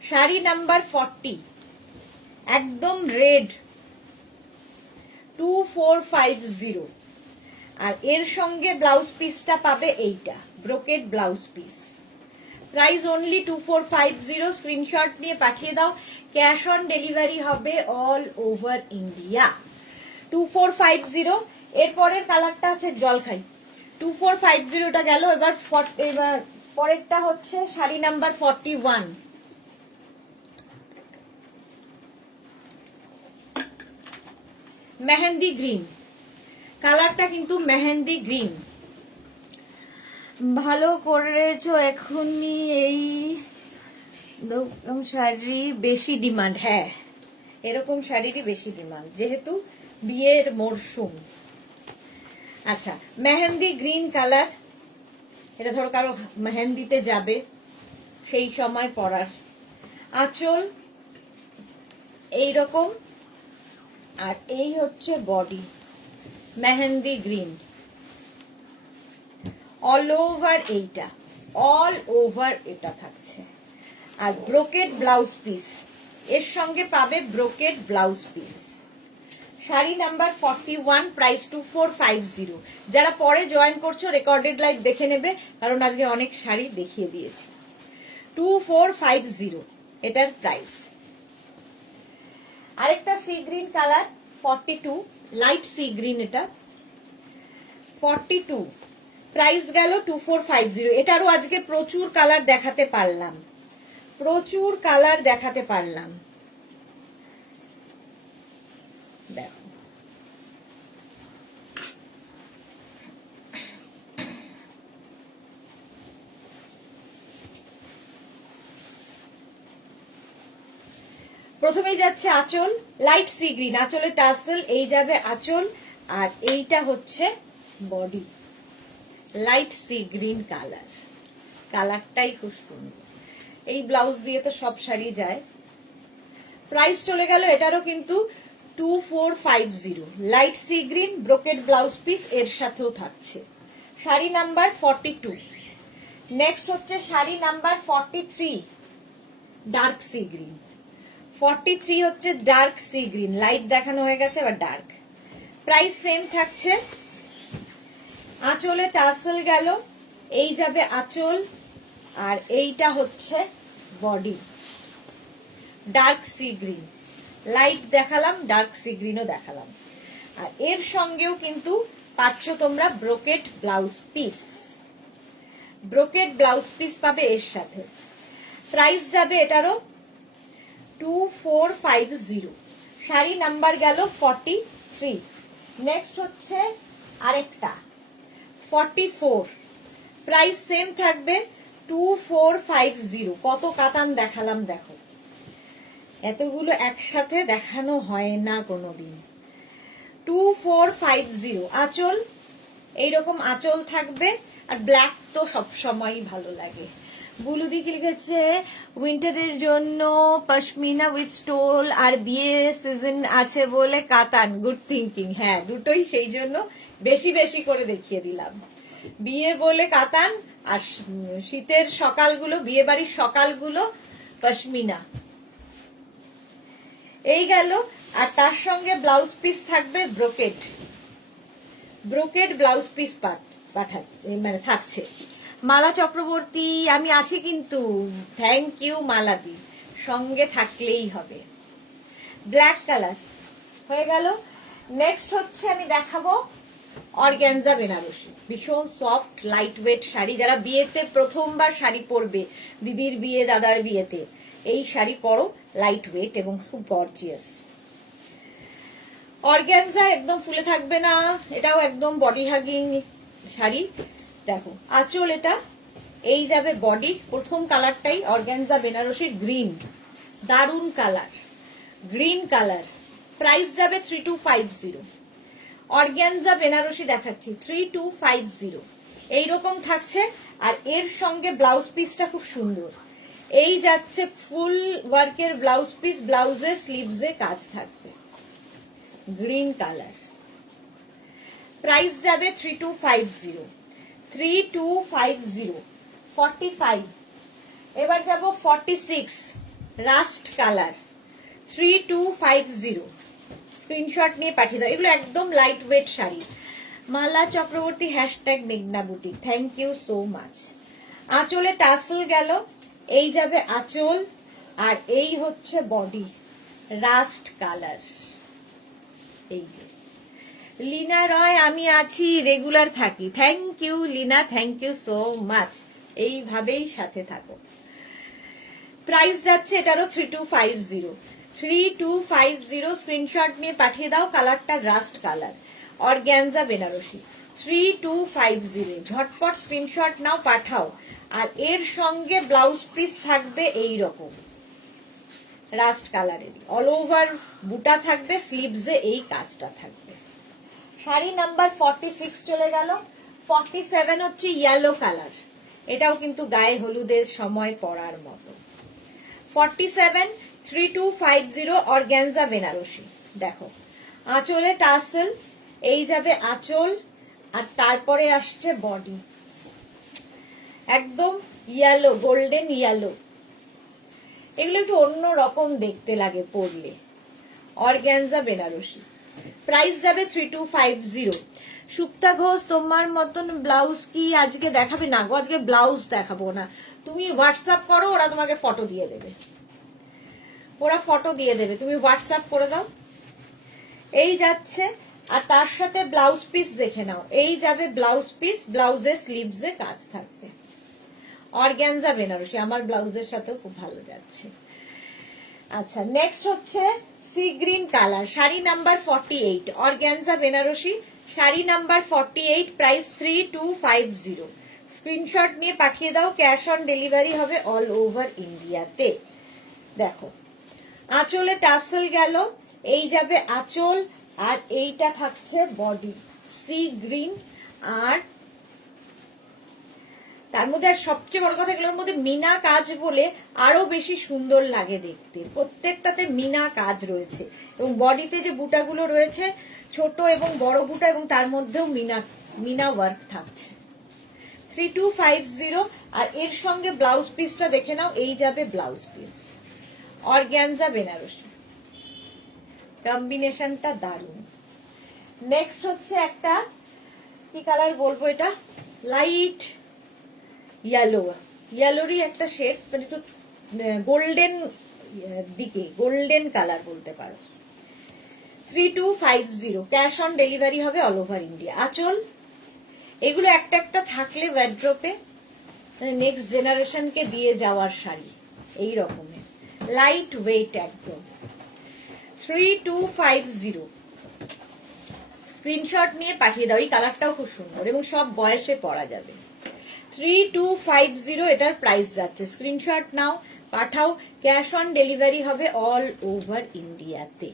শাড়ি নাম্বার 40, একদম রেড, 2450। আর এর সঙ্গে ব্লাউজ পিসটা পাবে এইটা, brocade blouse piece. Price only 2450। Screenshot নিয়ে পাঠিয়ে দাও। ক্যাশ অন ডেলিভারি হবে অল ওভার ইন্ডিয়া। 2450। এরপরের কালারটা আছে জলখাই। 2450টা গেল। এবার পরেরটা হচ্ছে শাড়ি নাম্বার 41, মেহেন্দি গ্রিন। কালারটা কিন্তু মেহেন্দি গ্রিন। ভালো করেছো এখনই, এই শাড়ি বেশি ডিমান্ড। হ্যাঁ, এরকম শাড়িরই বেশি ডিমান্ড, যেহেতু বিয়ের মরশুম। আচ্ছা, মেহেন্দি গ্রিন কালার, এটা ধরো কারো মেহেন্দিতে যাবে সেই সময় পরার। আঁচল এইরকম, আর এই হচ্ছে body, mehndi green. All over এইটা, অল ওভার এটা থাকছে। আর ব্রোকেড ব্লাউজ পিস, এর সঙ্গে পাবে brocade blouse piece. Sari number 41, price 2450। যারা পরে জয়েন করছো রেকর্ডেড লাইভ দেখে নেবে, কারণ আজকে অনেক শাড়ি দেখিয়ে দিয়েছি। 2450 এটার প্রাইস। আরেকটা C green colour, 42, light sea green, এটা 42, প্রাইস গেল 2450। এটারও আজকে প্রচুর কালার দেখাতে পারলাম, প্রচুর কালার দেখাতে পারলাম। দেখো প্রথমেই যাচ্ছে আঁচল, লাইট সি গ্রিন, আঁচলে টাসেল, এই যাবে আঁচল, আর এইটা হচ্ছে body, light C green colour. কালারটাই খুব সুন্দর। এই ব্লাউজ দিয়ে তো সব শাড়ি যায়। প্রাইস চলে গেল এটারও কিন্তু 2450। Light sea green, brocade blouse piece এর সাথেও থাকছে। শাড়ি নাম্বার 42। নেক্সট হচ্ছে sari number 43, dark sea green. 43 হচ্ছে ডার্ক সি গ্রিন, লাইট দেখানো হয়ে গেছে, এবার ডার্ক। প্রাইস সেম থাকছে। আঁচলে টাসেল গেল, এই যাবে আঁচল, আর এইটা হচ্ছে body, dark sea green. Light দেখালাম, ডার্ক সি গ্রিনও দেখালাম। আর এর সঙ্গেও কিন্তু পাচ্ছ তোমরা brocade blouse piece, brocade blouse piece পাবে এর সাথে। প্রাইস যাবে এটারও 2450। শাড়ি নাম্বার গেল 43। নেক্সট হচ্ছে আরেকটা 44, প্রাইস সেম থাকবে 2450। কত কাতান দেখালাম দেখো, এতগুলো একসাথে দেখানো হয় না কোনোদিন। 2450। আঁচল এইরকম আঁচল থাকবে, আর ব্ল্যাক তো সবসময়ই ভালো লাগে। বুলুদি কি লিখেছে, উইন্টারের জন্য পশমিনা উইথ স্টোল, আর বিয়ে সিজন আছে বলে কাতান। Good thinking. হ্যাঁ, দুটোই সেই জন্য বেশি বেশি করে দেখিয়ে দিলাম। বিয়ে বলে কাতান, আর শীতের সকালগুলো, বিয়ে বাড়ির সকালগুলো পশমিনা। এই গেল। আর তার সঙ্গে ব্লাউজ পিস থাকবে ব্রোকেড, ব্রোকেড ব্লাউজ পিস পাঠাচ্ছে, মানে থাকছে। মালা চক্রবর্তী, আমি আছি কিন্তু। থ্যাংক ইউ মালাদি, সঙ্গে থাকলেই হবে। ব্ল্যাক কালার হয়ে গেল। নেক্সট হচ্ছে আমি দেখাবো অর্গ্যানজা বেনারসি, ভীষণ সফট লাইট ওয়েট শাড়ি। যারা বিয়েতে প্রথমবার শাড়ি পরবে, দিদির বিয়ে, দাদার বিয়েতে, এই শাড়ি পরো, লাইট ওয়েট এবং খুব গর্জিয়াস। অর্গ্যানজা একদম ফুলে থাকবে না, এটাও একদম বডি হাগিং শাড়ি। দেখো আঁচল এটা, এই যাবে বডি। প্রথম কালারটাই অর্গ্যানজা বেনারসির গ্রিন, দারুন কালার, গ্রিন কালার। প্রাইস যাবে 3250। অর্গ্যানজা বেনারসি দেখাচ্ছি 3250, এইরকম থাকছে। আর এর সঙ্গে ব্লাউজ পিসটা খুব সুন্দর, এই যাচ্ছে ফুল ওয়ার্কের ব্লাউজ পিস, ব্লাউজে স্লিভসে কাজ থাকবে, গ্রিন কালার। প্রাইস যাবে 3250, 3250, 45। এবার যাব 46 রাস্ট কালার, 3250। স্ক্রিনশট নিয়ে পাঠিয়ে দাও। এগুলো একদম light weight sari. Mala Chakraborty hashtag মেঘনা boutique, thank you so much. আঁচলে টাসেল গেল, এই যাবে আঁচল, আর এই হচ্ছে বডি, রাস্ট কালার। এই যে লীনা রয়, আমি আছি, রেগুলার থাকি। Thank you Leena, thank you so much. এইভাবেই সাথে থাকো। প্রাইস যাচ্ছে এটারও 3250, 3250। স্ক্রিনশট নিয়ে পাঠিয়ে দাও। কালারটা রাস্ট কালার, অর্গ্যানজা বেনারসি, 3250। ঝটপট স্ক্রিনশট নাও, পাঠাও। আর এর সঙ্গে ব্লাউজ পিস থাকবে এই রকম রাস্ট কালারের, অল ওভার বুটা থাকবে, স্লিভসে এই কাজটা থাকবে। শাড়ি নাম্বার 46 চলে গেল। 47 হচ্ছে ইয়েলো কালার, এটাও কিন্তু গায়ে হলুদের সময় পরার মতো। 47, 3250 অর্গ্যানজা বেনারসি। দেখো আঁচলে টাসেল, এই যাবে আঁচল, আর তারপরে আসছে বডি, একদম ইয়েলো, গোল্ডেন ইয়েলো। এগুলো একটু অন্য রকম দেখতে লাগে পরলে। অর্গ্যানজা বেনারসি, প্রাইস যাবে 3250। সুপ্তা ঘোষ, তোমার মতন ব্লাউজ কি আজকে দেখাবে? না গো, আজকে ব্লাউজ দেখাবো না। তুমি হোয়াটসঅ্যাপ করো, ওরা তোমাকে ফটো দিয়ে দেবে, ওরা ফটো দিয়ে দেবে, তুমি হোয়াটসঅ্যাপ করে দাও। এই যাচ্ছে, আর তার সাথে ব্লাউজ পিস দেখে নাও। এই যাবে ব্লাউজ পিস, ব্লাউজের স্লিভসে কাজ থাকবে। অর্গ্যানজা বেনারসি, আমার ব্লাউজের সাথেও খুব ভালো যাচ্ছে। আচ্ছা, নেক্সট হচ্ছে sea green colour, sari number 48, organza Banarasi, sari number 48, price 3250। Screenshot নিয়ে পাঠিয়ে দাও। ক্যাশ অন ডেলিভারি হবে অল ওভার ইন্ডিয়াতে। দেখো আঁচলে টাসেল গেল, এই যাবে আঁচল, আর এইটা থাকছে বডি, সি গ্রিন। আর তার মধ্যে আর সবচেয়ে বড় কথা, এগুলোর মধ্যে মিনা কাজ বলে আরো বেশি সুন্দর লাগে দেখতে। প্রত্যেকটাতে মিনা কাজ রয়েছে, এবং বডিতে যে বুটাগুলো রয়েছে ছোট এবং বড় বুটা, এবং তার মধ্যেও মিনা ওয়ার্ক থাকছে। 3250। আর এর সঙ্গে ব্লাউজ পিসটা দেখে নাও। এই যাবে ব্লাউজ পিস, অর্গ্যানজা বেনারসি, কম্বিনেশনটা দারুণ। নেক্সট হচ্ছে একটা কি কালার বলবো, এটা লাইট ইয়েলো, ইয়েলোরই একটা শেড, মানে একটু গোল্ডেন দিকে, গোল্ডেন কালার বলতে পারো। 3250, ক্যাশ অন ডেলিভারি হবে অল ওভার ইন্ডিয়া। আঁচল, এগুলো একটা একটা থাকলে ওয়ার্ড্রপে নেক্সট জেনারেশনকে দিয়ে যাওয়ার শাড়ি, এই রকমের লাইট ওয়েট একদম। 3250, স্ক্রিনশট নিয়ে পাঠিয়ে দাও। এই কালারটাও খুব সুন্দর এবং সব বয়সে পরা যাবে। 3250 এটার প্রাইস যাচ্ছে। স্ক্রিনশট নাও, পাঠাও। ক্যাশ অন ডেলিভারি হবে অল ওভার ইন্ডিয়াতে।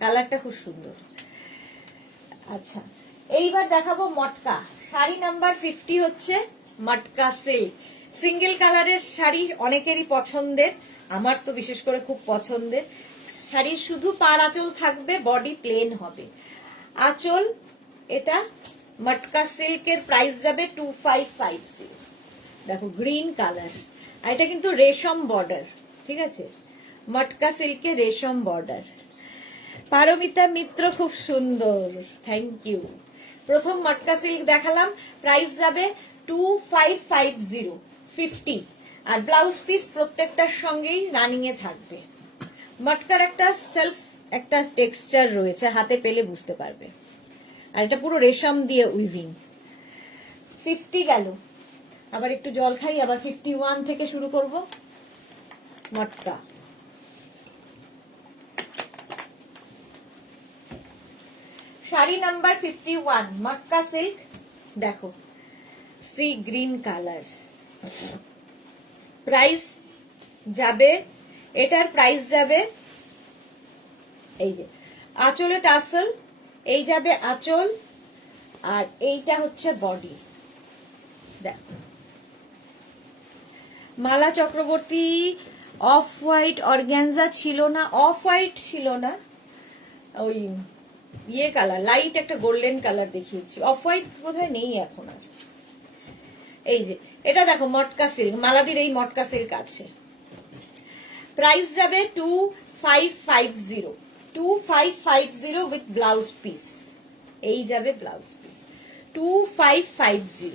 কালারটা খুব সুন্দর। আচ্ছা, এইবার দেখাবো মটকা, শাড়ি নাম্বার 50 হচ্ছে মটকা সিল্ক। সিঙ্গেল কালারের শাড়ি অনেকেরই পছন্দের, আমার তো বিশেষ করে খুব পছন্দের। শাড়ি শুধু পার আঁচল থাকবে, বডি প্লেন হবে। আঁচল এটা মটকা সিল্কের, প্রাইস যাবে 2550। দেখো গ্রিন কালার, আর এটা কিন্তু রেশম বর্ডার, ঠিক আছে, মটকা সিল্কে রেশম বর্ডার। পারমিতা মিত্র, খুব সুন্দর, থ্যাংক ইউ। প্রথম মটকা সিল্ক দেখালাম, প্রাইস যাবে 2550, 50। আর ব্লাউজ পিস প্রত্যেকটার সঙ্গেই রানিং এ থাকবে। মটকার একটা সেলফ একটা টেক্সচার রয়েছে, হাতে পেলে বুঝতে পারবে। আর এটা পুরো রেশম দিয়ে উইভিং। 50 গেল, আবার একটু জল খাই, আবার 51 থেকে শুরু করব। মটকা, শাড়ি নাম্বার 51, মটকা সিল্ক। দেখো সি গ্রিন কালার, প্রাইস যাবে, এটার প্রাইস যাবে, এই যে আঁচলে টাসেল, এই যাবে আঁচল, আর এইটা হচ্ছে বডি। দেখো মালা চক্রবর্তী, অফ হোয়াইট অর্গ্যানজা ছিল না, অফ হোয়াইট ছিল না, ওই ইয়ে কালার, লাইট একটা গোল্ডেন কালার দেখিয়েছি, অফ হোয়াইট বোধহয় নেই এখন আর। এই যে এটা দেখো মটকা সিল্ক, মালাদির এই মটকা সিল্ক আছে। প্রাইস যাবে 2550, 2550 উইথ ব্লাউজ পিস। এই যাবে ব্লাউজ পিস 2550।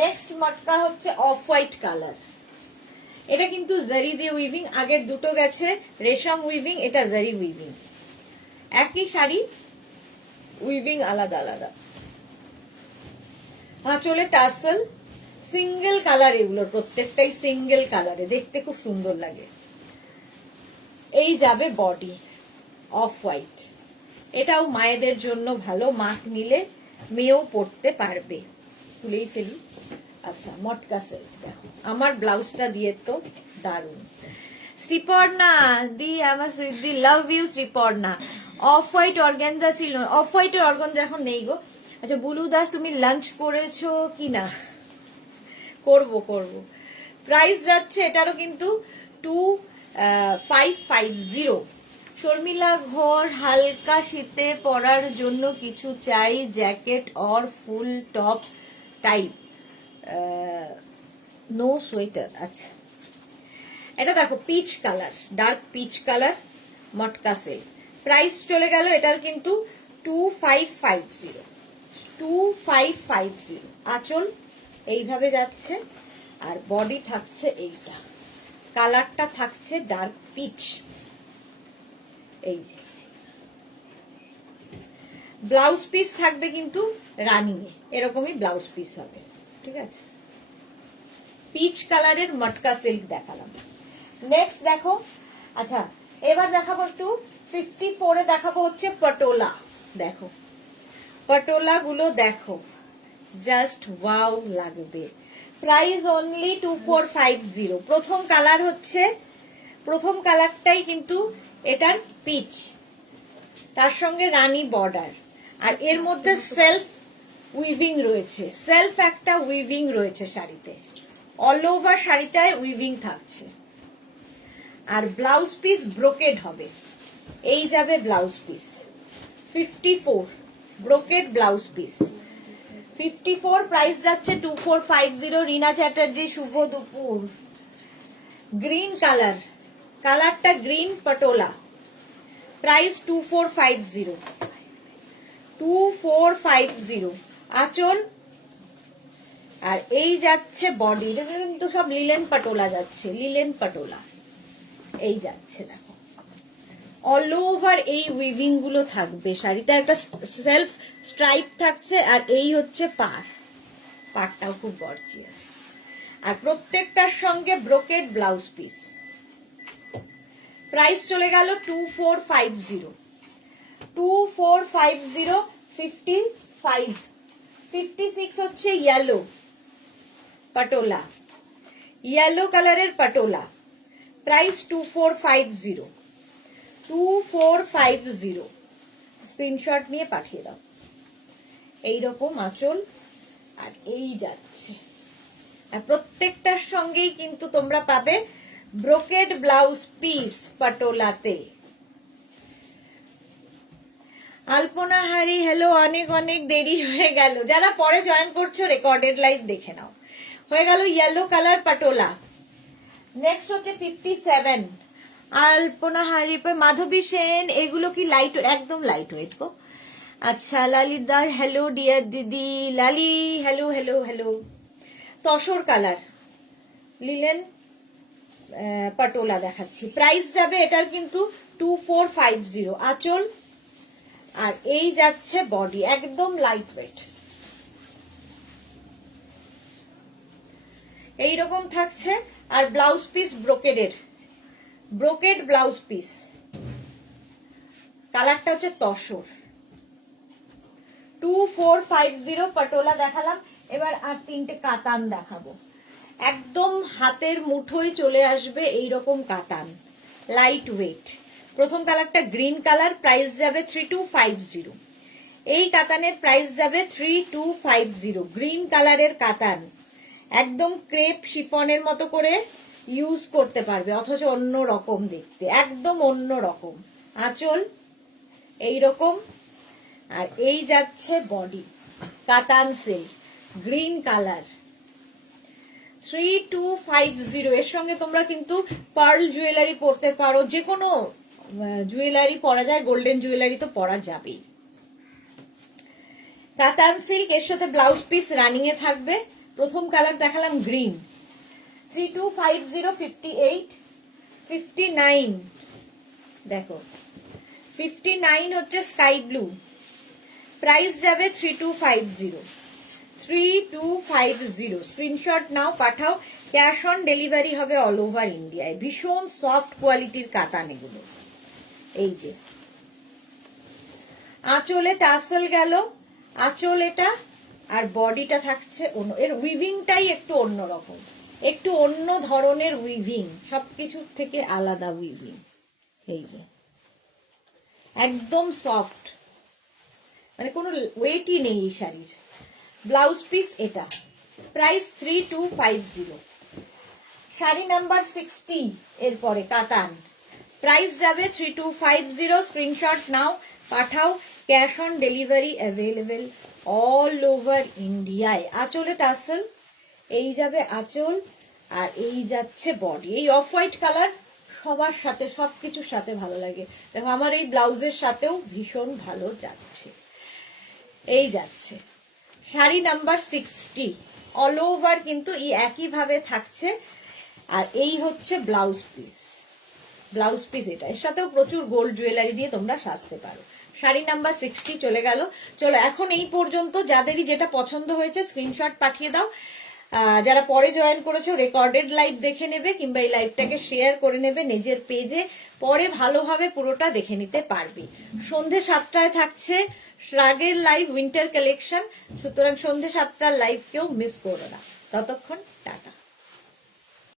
নেক্সট মটকা হচ্ছে অফ হোয়াইট কালার, এটা কিন্তু জারি দিয়ে উইভিং, আগের দুটো গেছে রেশম উইভিং, এটা জারি উইভিং, একই শাড়ি উইভিং আলাদা আলাদা। আঁচলে টাসেল, সিঙ্গেল কালার, এগুলোর প্রত্যেকটাই সিঙ্গেল কালারে, দেখতে খুব সুন্দর লাগে। এই যাবে বডি অফ হোয়াইট, এটাও মায়েদের জন্য ভালো, মাখ নিলে মেয়েও পরতে পারবে। তুলেই ফেলি। আচ্ছা মটকা সিল্ক দেখো, আমার ব্লাউজটা দিয়ে তো দারুণ। শ্রীপর্ণা দি, আমার দি love you Sriparna. Off white organza ছিল, অফ হোয়াইটের অর্গানজা এখন নেই গো। আচ্ছা বুলু দাস তুমি লাঞ্চ করেছো কি না? করবো। প্রাইস যাচ্ছে এটারও কিন্তু 2550। শর্মিলা ঘর, হালকা শীতে পরার জন্য কিছু চাই, jacket or full top type, no sweater. আচ্ছা এটা দেখো peach colour, dark peach colour, matka silk. Price চলে গেল এটার কিন্তু 2550। আঁচল এইভাবে যাচ্ছে, আর বডি থাকছে এইটা, কালারটা থাকছে ডার্ক পিচ। এই যে ব্লাউজ পিস থাকবে কিন্তু রানিং এ, এরকমই ব্লাউজ পিস হবে, ঠিক আছে। পিচ কালারের মটকা সিল্ক দেখালাম। নেক্সট দেখো, আচ্ছা এবার দেখাবো একটু 54 এ দেখাবো হচ্ছে পটোলা। দেখো পটোলা গুলো দেখো, জাস্ট ওয়াও লাগবে। Price only 2450। প্রথম কালার হচ্ছে, প্রথম কালারটাই কিন্তু এটার পিচ, তার সঙ্গে রানী বর্ডার, আর এর মধ্যে সেলফ উইভিং রয়েছে, সেলফ একটা উইভিং রয়েছে শাড়িতে, অল ওভার শাড়িটায় উইভিং থাকছে। আর ব্লাউজ পিস ব্রোকেড হবে, এই যাবে blouse piece 54, brocade blouse piece 54। Price যাচ্ছে 2450। রিনা চ্যাটার্জি শুভ দুপুর। গ্রিন কালার, কালারটা গ্রিন পটোলা, প্রাইস 2450। আঁচল, আর এই যাচ্ছে বডি, এটা কিন্তু সব লিলেন পটোলা যাচ্ছে, লিলেন পটোলা এই যাচ্ছে। দেখো অল ওভার এই উইভিং গুলো থাকবে শাড়িতে, একটা সেলফ স্ট্রাইপ থাকছে, আর এই হচ্ছে পাড়টাও খুব গর্জিয়াস, আর প্রত্যেকটার সঙ্গে ব্রোকেড ব্লাউজ পিস। প্রাইস চলে গেল 2450। 55 56 হচ্ছে ইয়েলো পটোলা, ইয়েলো কালারের পটোলা, প্রাইস 2450। স্ক্রিনশট নিয়ে পাঠিয়ে দাও। এইরকম আঁচল, আর এই যাচ্ছে, আর প্রত্যেকটার সঙ্গেই কিন্তু তোমরা পাবে ব্রোকেড ব্লাউজ পিস পটোলাতে। আলপনা হারি হ্যালো, অনেক অনেক দেরি হয়ে গেল, যারা পরে জয়েন করছো রেকর্ডেড লাইভ দেখে নাও। হয়ে গেল ইয়েলো কালার পটোলা। নেক্সট হচ্ছে 57 আলপনা হারির পর মাধবী সেন, এগুলো কি লাইট? একদম লাইট ওয়েট গো। আচ্ছা লালিদার হ্যালো ডিয়ার দিদি, Lali hello hello hello. Tussar colour linen patola দেখাচ্ছি, প্রাইস যাবে এটার কিন্তু 2450। আঁচল, আর এই যাচ্ছে বডি, একদম লাইট ওয়েট এইরকম থাকছে। আর ব্লাউজ পিস ব্রোকেডের, ব্রোকেড ব্লাউজ পিস, কালারটা হচ্ছে তসর। 2450 পটোলা দেখালাম। এবার আর তিনটে কাতান দেখাবো, একদম হাতের মুঠোয় চলে আসবে এইরকম কাতান, লাইট ওয়েট। প্রথম কালারটা গ্রিন কালার, প্রাইস যাবে 3250। এই কাতানের প্রাইস যাবে 3250। গ্রিন কালারের কাতান, একদম ক্রেপ শিফনের মতো করে ইউজ করতে পারবে, অথচ অন্য রকম দেখতে, একদম অন্য রকম। আঁচল এইরকম, আর এই যাচ্ছে বডি, কাতান সিল্ক, গ্রিন কালার, 3250। এর সঙ্গে তোমরা কিন্তু পার্ল জুয়েলারি পরতে পারো, যে কোনো জুয়েলারি পরা যায়, গোল্ডেন জুয়েলারি তো পরা যাবেই। কাতান সিল্ক, এর সাথে ব্লাউজ পিস রানিং এ থাকবে। প্রথম কালার দেখালাম গ্রিন, 3250, 58, 59, দেখো 59 হচ্ছে স্কাই ব্লু, প্রাইস যাবে 3250, 3250। স্ক্রিনশট নাও, পাঠাও, ক্যাশ অন ডেলিভারি হবে অল ওভার ইন্ডিয়ায়। ভীষণ সফট কোয়ালিটির কাতান এগুলো। এই যে আঁচলে টাসেল গেল, আঁচল এটা, আর বডিটা থাকছে অন্য, এর উইভিংটাই একটু অন্যরকম, একটু অন্য ধরনের উইভিং, সবকিছুর থেকে আলাদা উইভিং। এই যে একদম সফট, মানে কোনো ওয়েটই নেই এই শাড়ির। ব্লাউজ পিস এটা, প্রাইস 3250। শাড়ি নাম্বার 60 এরপরে কাতান, প্রাইস যাবে 3250। স্ক্রিনশট নাও, পাঠাও, cash on delivery available all over ইন্ডিয়ায়। আঁচলে টাসেল, এই যাবে আঁচল, আর এই যাচ্ছে বডি। এই অফ হোয়াইট কালার সবার সাথে, সবকিছুর সাথে ভালো লাগে। দেখো আমার এই ব্লাউজের সাথেও ভীষণ ভালো যাচ্ছে। এই যাচ্ছে শাড়ি নাম্বার 60, অল ওভার কিন্তু এই একই ভাবে থাকছে। আর এই হচ্ছে ব্লাউজ পিস, ব্লাউজ পিস এটা, এর সাথেও প্রচুর গোল্ড জুয়েলারি দিয়ে তোমরা সাজতে পারো। শাড়ি নাম্বার 60 চলে গেল। চলো এখন এই পর্যন্ত যাদেরই যেটা পছন্দ হয়েছে স্ক্রিনশট পাঠিয়ে দাও। যারা পরে জয়েন করেছো রেকর্ডেড লাইভ দেখে নেবে, কিংবা এই লাইভটাকে শেয়ার করে নেবে নিজের পেজে, পরে ভালোভাবে পুরোটা দেখে নিতে পারবে। সন্ধে 7টায় থাকছে শ্রাগের লাইভ উইন্টার কালেকশন, সুতরাং সন্ধে 7টার লাইভ কেউ মিস করো না। ততক্ষণ টাটা।